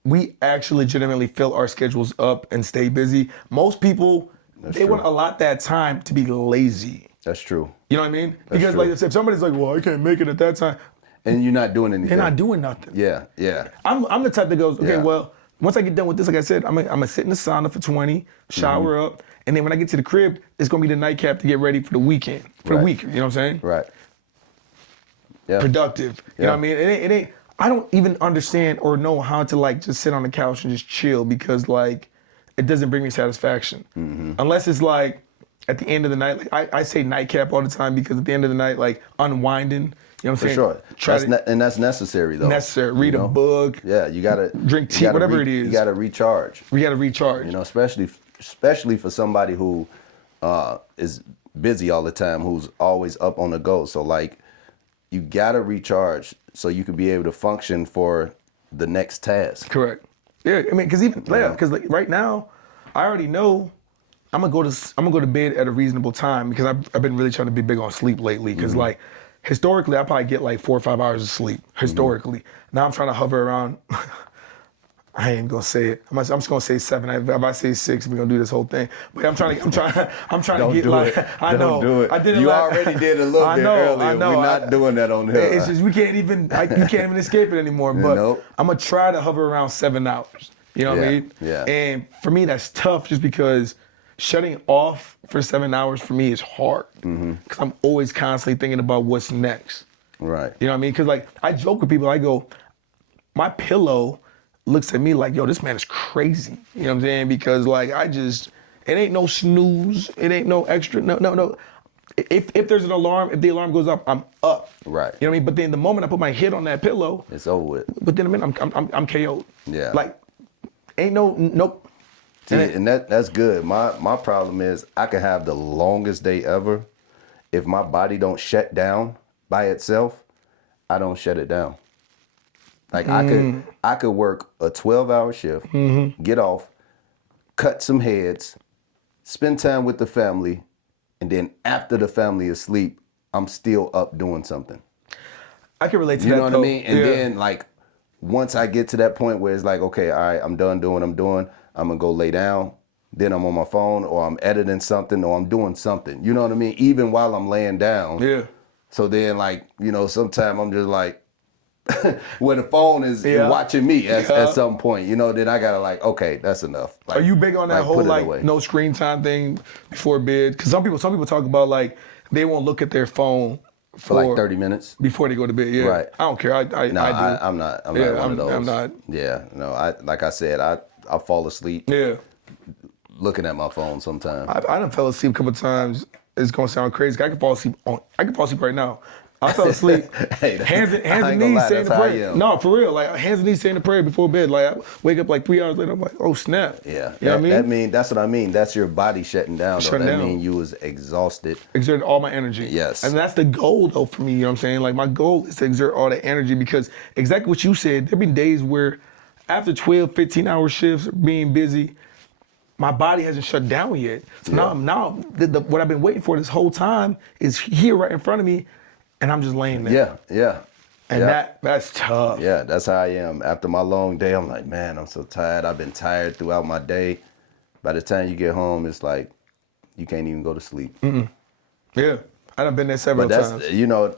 we actually legitimately fill our schedules up and stay busy. Most people, they want to allot that time to be lazy. That's true. You know what I mean? Because like, if somebody's like, well, I can't make it at that time. And you're not doing anything. They're not doing nothing. Yeah. I'm the type that goes, okay, well, once I get done with this, like I said, I'm gonna sit in the sauna for 20, shower up, and then when I get to the crib, it's gonna be the nightcap to get ready for the weekend, for the week. You know what I'm saying? Right. Yeah. Productive. You know what I mean? It ain't. I don't even understand or know how to like just sit on the couch and just chill because like it doesn't bring me satisfaction. Unless it's like at the end of the night. Like I say nightcap all the time because at the end of the night, like unwinding. You know what I'm saying? For sure. And that's necessary though. Necessary. Read a book. Yeah, you gotta drink tea, whatever it is. You gotta recharge. We gotta recharge. You know, especially for somebody who is busy all the time, who's always up on the go. So like, you gotta recharge so you can be able to function for the next task. Correct. Yeah, I mean, because like right now, I already know I'm gonna go to bed at a reasonable time because I've been really trying to be big on sleep lately. Because like historically, I probably get like 4 or 5 hours of sleep historically. Now I'm trying to hover around. I ain't gonna say it. I'm just gonna say 7. If I say 6, we're gonna do this whole thing. But I'm trying to Don't get do like it. I know. Don't do it. I did it. You already did a little bit earlier. I know. We're not doing that on here. It's just you can't even escape it anymore. But Nope. I'm gonna try to hover around 7 hours. You know what I mean? Yeah. And for me, that's tough just because shutting off for 7 hours for me is hard. Because I'm always constantly thinking about what's next. Right. You know what I mean? Because like I joke with people, I go, my pillow looks at me like, yo, this man is crazy. You know what I'm saying? Because like it ain't no snooze, it ain't no extra, no. If there's an alarm, if the alarm goes up, I'm up. Right. You know what I mean? But then the moment I put my head on that pillow, It's over with. within a minute I'm KO'd. Yeah. Like, ain't nope. See, and that's good. My problem is I can have the longest day ever. If my body don't shut down by itself, I don't shut it down. Like I could work a 12-hour shift, get off, cut some heads, spend time with the family, and then after the family is asleep, I'm still up doing something. I can relate to You that. know what I mean? And then like once I get to that point where it's like, okay, all right, I'm done doing what I'm doing. I'm gonna go lay down. Then I'm on my phone or I'm editing something or I'm doing something. You know what I mean? Even while I'm laying down. Yeah. So then like, sometimes I'm just like, where the phone is watching me at some point, then I gotta like, okay, that's enough. Like, are you big on that whole put it like away. no screen time thing before bed? Because some people talk about like they won't look at their phone for like 30 minutes before they go to bed. Yeah, Right. I don't care. I do. I'm not one of those. I'm not. Yeah, no. Like I said, I fall asleep. Yeah, looking at my phone sometimes. I done fell asleep a couple times. It's gonna sound crazy. I can fall asleep right now. I fell asleep. Hey, hands and knees saying the prayer. No, for real. Like hands and knees saying the prayer before bed. Like I wake up like 3 hours later. I'm like, oh snap. Yeah. You know what I mean? That's what I mean. That's your body shutting down. Shutting down. That mean you was exhausted. Exerted all my energy. Yes. And that's the goal though for me. You know what I'm saying? Like my goal is to exert all that energy because exactly what you said. There've been days where after 12, 15-hour shifts, being busy, my body hasn't shut down yet. So now what I've been waiting for this whole time is here right in front of me. And I'm just laying there. Yeah. And that's tough. Yeah, that's how I am. After my long day, I'm like, man, I'm so tired. I've been tired throughout my day. By the time you get home, it's like you can't even go to sleep. Yeah, I done been there several But times. that's,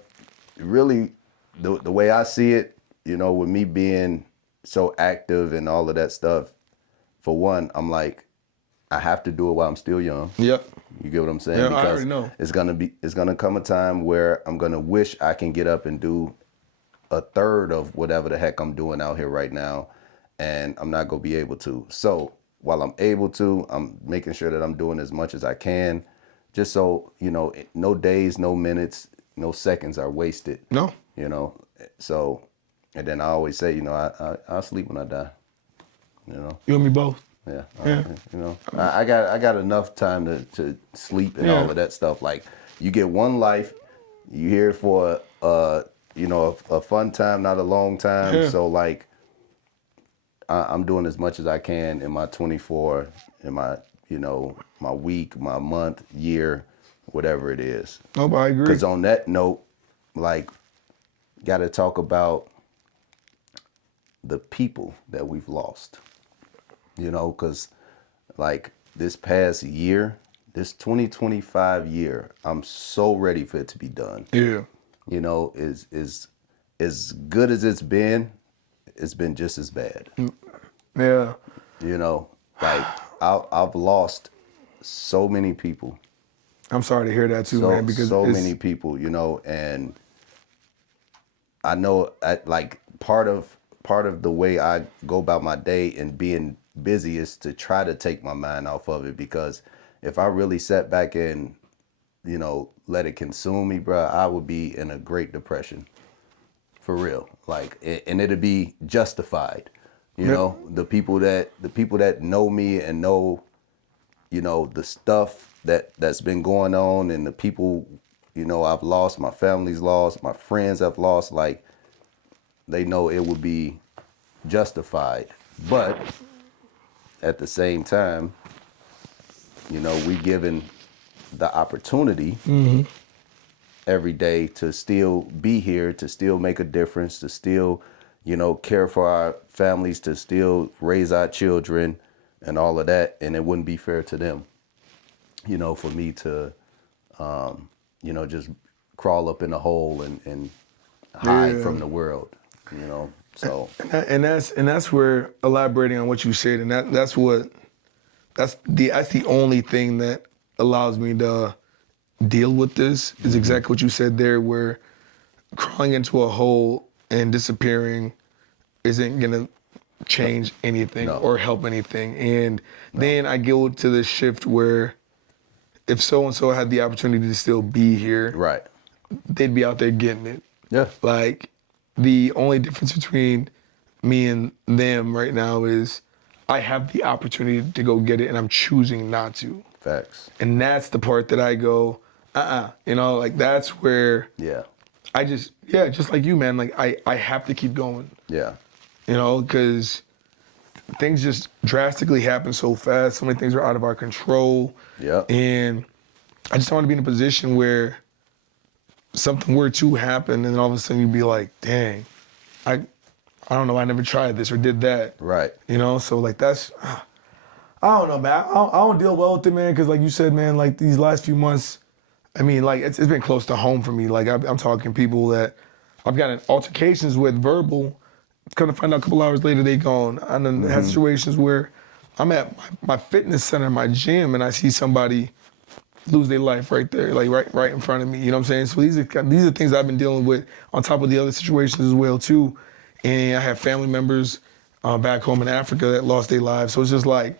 really the way I see it, with me being so active and all of that stuff, for one, I'm like, I have to do it while I'm still young. Yep. You get what I'm saying? Yeah, because I already know. It's gonna come a time where I'm gonna wish I can get up and do a third of whatever the heck I'm doing out here right now, and I'm not gonna be able to. So while I'm able to, I'm making sure that I'm doing as much as I can, just so no days, no minutes, no seconds are wasted. No. So, and then I always say, I'll sleep when I die. You and me both. Yeah. I got enough time to sleep and all of that stuff. Like you get one life, you here for a fun time, not a long time. Yeah. So like I'm doing as much as I can in my 24, in my my week, my month, year, whatever it is. No, but I agree. Because on that note, like, got to talk about the people that we've lost. Because like this past year, this 2025 year, I'm so ready for it to be done. Yeah. Is as good as it's been just as bad. Yeah. Like I've lost so many people. I'm sorry to hear that too, man. Because so many people, and I know like part of the way I go about my day and being busy is to try to take my mind off of it, because if I really sat back and let it consume me, bro, I would be in a great depression, for real. Like, and it'd be justified. The people that know me and know the stuff that's been going on, and the people I've lost, my family's lost, my friends have lost, like they know it would be justified. But at the same time, you know, we given the opportunity every day to still be here, to still make a difference, to still, you know, care for our families, to still raise our children and all of that. And it wouldn't be fair to them, you know, for me to, you know, just crawl up in a hole and hide from the world, you know. So And that's where, elaborating on what you said, and that's the only thing that allows me to deal with this is exactly what you said there, where crawling into a hole and disappearing isn't gonna change anything or help anything. And then I go to this shift where if so and so had the opportunity to still be here, right, they'd be out there getting it. yeah, Like, the only difference between me and them right now is I have the opportunity to go get it and I'm choosing not to. facts, And that's the part that I go, you know, like that's where yeah, I just, just like you, man, like I have to keep going, yeah, you know, because things just drastically happen so fast. So many things are out of our control. yeah, And I just don't want to be in a position where something were to happen and then all of a sudden you'd be like, dang, I don't know, I never tried this or did that. right, You know, so like that's, I don't know, man. I don't deal well with it, man, because like you said, man, like these last few months, I mean, like it's been close to home for me. Like I'm talking people that I've gotten altercations with verbal, come to find out a couple hours later they gone. I done had situations where I'm at my fitness center, my gym, and I see somebody lose their life right there, like right in front of me. You know what I'm saying? So these are things I've been dealing with on top of the other situations as well too. And I have family members back home in Africa that lost their lives. So it's just like,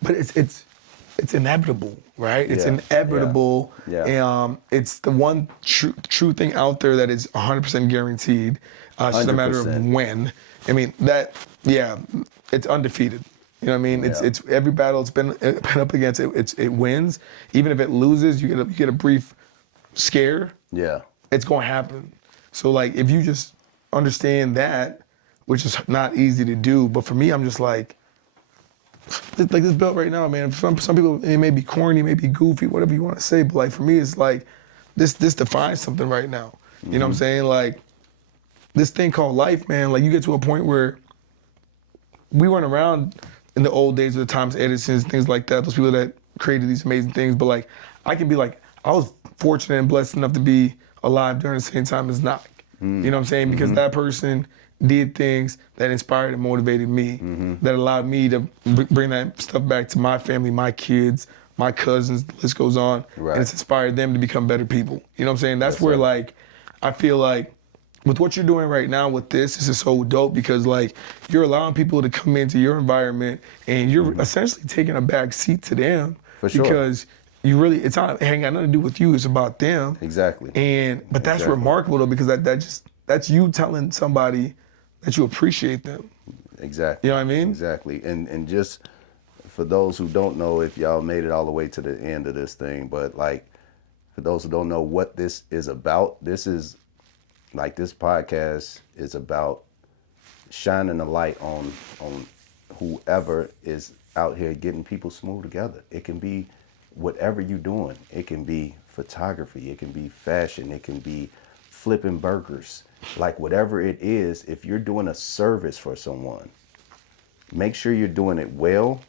but it's inevitable, right? It's inevitable. Yeah. And it's the one true thing out there that is 100% guaranteed. It's just a matter of 100%. when. I mean, it's undefeated. You know what I mean? Yeah. It's every battle it's been up against, it wins. Even if it loses, you get a brief scare. yeah, It's gonna happen. So like, if you just understand that, which is not easy to do, but for me, I'm just like this belt right now, man. For some people, it may be corny, it may be goofy, whatever you want to say, but like for me, it's like this defines something right now. You know what I'm saying? Like this thing called life, man. Like you get to a point where we weren't around in the old days of the Thomas Edisons, things like that. Those people that created these amazing things, but like I can be like, I was fortunate and blessed enough to be alive during the same time as Nike. You know what I'm saying? Because that person did things that inspired and motivated me, that allowed me to bring that stuff back to my family, my kids, my cousins, the list goes on. Right. And it's inspired them to become better people. You know what I'm saying? That's Yes, where sir. like, I feel like with what you're doing right now with this is so dope because like you're allowing people to come into your environment and you're essentially taking a back seat to them. For sure. Because you really, it ain't got nothing to do with you, it's about them. exactly, But that's Exactly. remarkable though, because that's you telling somebody that you appreciate them. exactly. You know what I mean? Exactly, and just for those who don't know, if y'all made it all the way to the end of this thing, but like for those who don't know what this is about, this podcast is about shining a light on whoever is out here getting people smooth together. It can be whatever you're doing. It can be photography. It can be fashion. It can be flipping burgers. Like whatever it is, if you're doing a service for someone, make sure you're doing it well,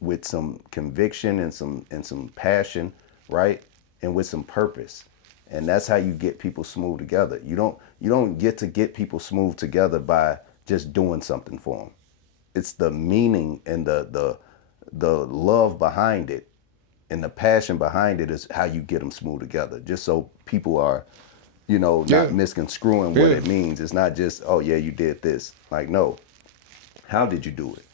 with some conviction and some passion, right? And with some purpose. And that's how you get people smooth together. You don't get people smooth together by just doing something for them. It's the meaning and the love behind it and the passion behind it is how you get them smooth together. Just so people are, not misconstruing what it means. It's not just, oh yeah, you did this. Like, no. How did you do it?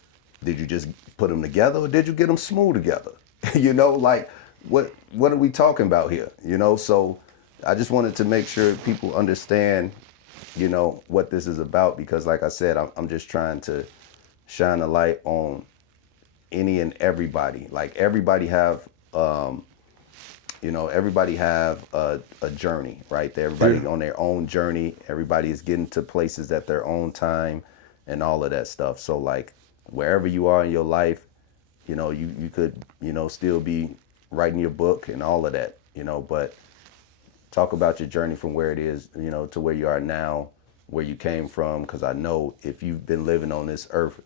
Did you just put them together or did you get them smooth together? Like what are we talking about here? So I just wanted to make sure people understand, what this is about, because like I said, I'm just trying to shine a light on any and everybody. Like everybody have, everybody have a journey, right? Everybody on their own journey. Everybody is getting to places at their own time. and all of that stuff. So like wherever you are in your life, you know, you could, you know, still be writing your book and all of that, you know, but talk about your journey from where it is, you know, to where you are now, where you came from, because I know if you've been living on this earth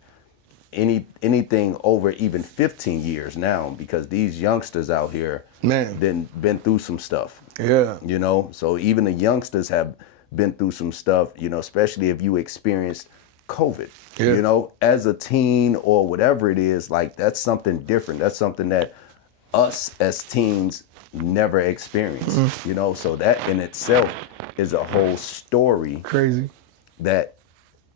anything over even 15 years now, because these youngsters out here been through some stuff. Yeah. You know, so even the youngsters have been through some stuff, you know, especially if you experienced COVID. Yeah. You know, as a teen or whatever it is, like that's something different. That's something that us as teens never experienced. You know, so that in itself is a whole story. Crazy. That,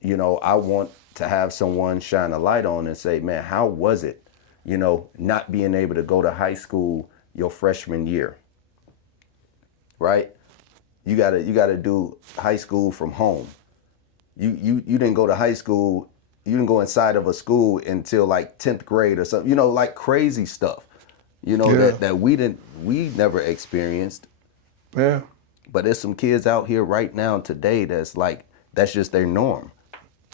you know, I want to have someone shine a light on and say, man, how was it, you know, not being able to go to high school your freshman year, right? You gotta do high school from home. You didn't go to high school, you didn't go inside of a school until like 10th grade or something, you know, like crazy stuff, you know, that we never experienced. Yeah. But there's some kids out here right now today that's like, that's just their norm.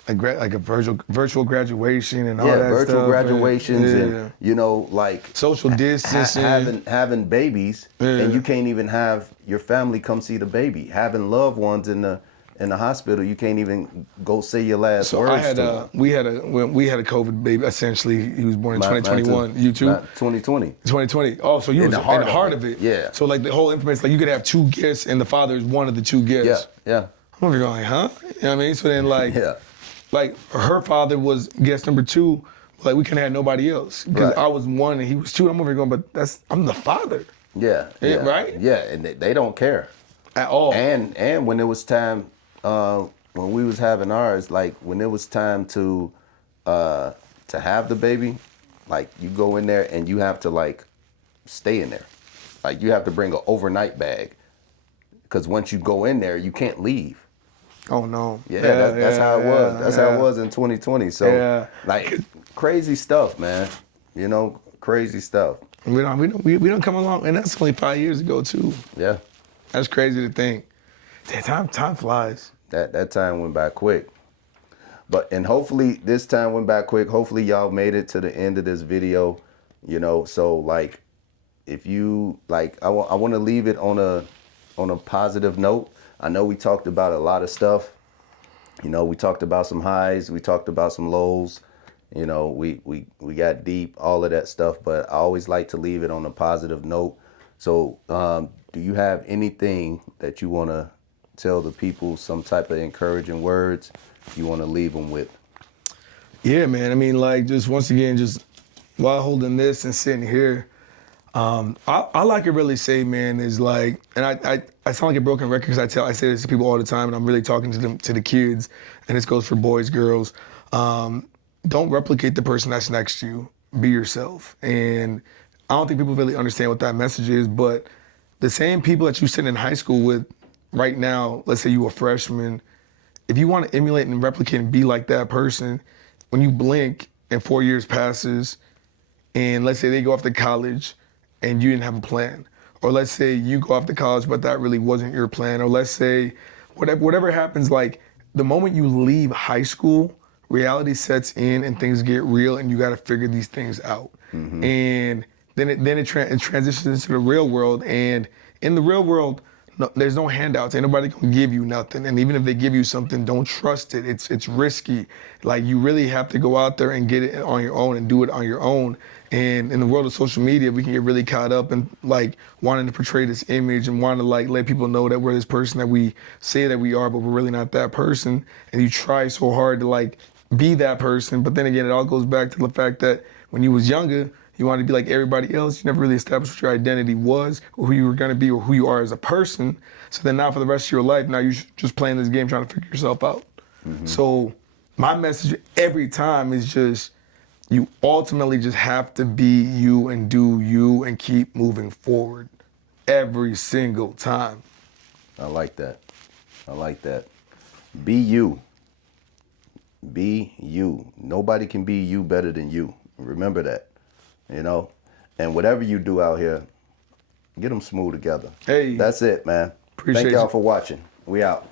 Like a virtual graduation and all that stuff. Yeah, virtual graduations and and, you know, like social distancing. Having babies and you can't even have your family come see the baby. Having loved ones in the hospital, you can't even go say your last words to them. We had a COVID baby. Essentially, he was born in 2021. You too? 2020. 2020. Oh, so you was in the heart of it. Yeah. So like the whole information, like you could have two guests and the father is one of the two guests. Yeah. I'm over here going, huh? You know what I mean? So then like, yeah. Like her father was guest number 2. Like we couldn't have nobody else because I was 1 and he was 2. I'm over here going, but I'm the father. Yeah. Right? Yeah, and they don't care at all. And when it was time, when we was having ours, like when it was time to have the baby, like you go in there and you have to like stay in there, like you have to bring an overnight bag, because once you go in there, you can't leave. Oh no! Yeah, that's how it was. That's how it was in 2020. So like crazy stuff, man. You know, crazy stuff. We don't come along, and that's only 5 years ago too. Yeah, that's crazy to think. Damn, time flies. That time went by quick. And hopefully this time went by quick. Hopefully y'all made it to the end of this video. You know, so like, if you like, I want to leave it on a positive note. I know we talked about a lot of stuff. You know, we talked about some highs, we talked about some lows. You know, we got deep, all of that stuff, but I always like to leave it on a positive note. So do you have anything that you want to tell the people, some type of encouraging words you want to leave them with? Yeah, man. I mean, like, just once again, just while holding this and sitting here, all I can really say, man, is like, and I sound like a broken record because I say this to people all the time, and I'm really talking to the kids, and this goes for boys, girls. Don't replicate the person that's next to you. Be yourself. And I don't think people really understand what that message is, but the same people that you sit in high school with right now, let's say you a freshman, if you want to emulate and replicate and be like that person, when you blink and 4 years passes, and let's say they go off to college and you didn't have a plan, or let's say you go off to college but that really wasn't your plan, or let's say whatever happens, like the moment you leave high school, reality sets in and things get real and you got to figure these things out. Mm-hmm. And then it transitions into the real world, and in the real world, there's no handouts. Ain't nobody gonna give you nothing. And even if they give you something, don't trust it. It's risky. Like, you really have to go out there and get it on your own and do it on your own. And in the world of social media, we can get really caught up in like wanting to portray this image and wanting to like let people know that we're this person that we say that we are, but we're really not that person. And you try so hard to like be that person. But then again, it all goes back to the fact that when you was younger, you wanted to be like everybody else. You never really established what your identity was, or who you were gonna be, or who you are as a person. So then now for the rest of your life, now you're just playing this game trying to figure yourself out. Mm-hmm. So my message every time is just, you ultimately just have to be you and do you and keep moving forward every single time. I like that. I like that. Be you. Be you. Nobody can be you better than you. Remember that. You know, and whatever you do out here, get them smooth together. Hey. That's it, man. Appreciate Thank y'all you. for watching. We out.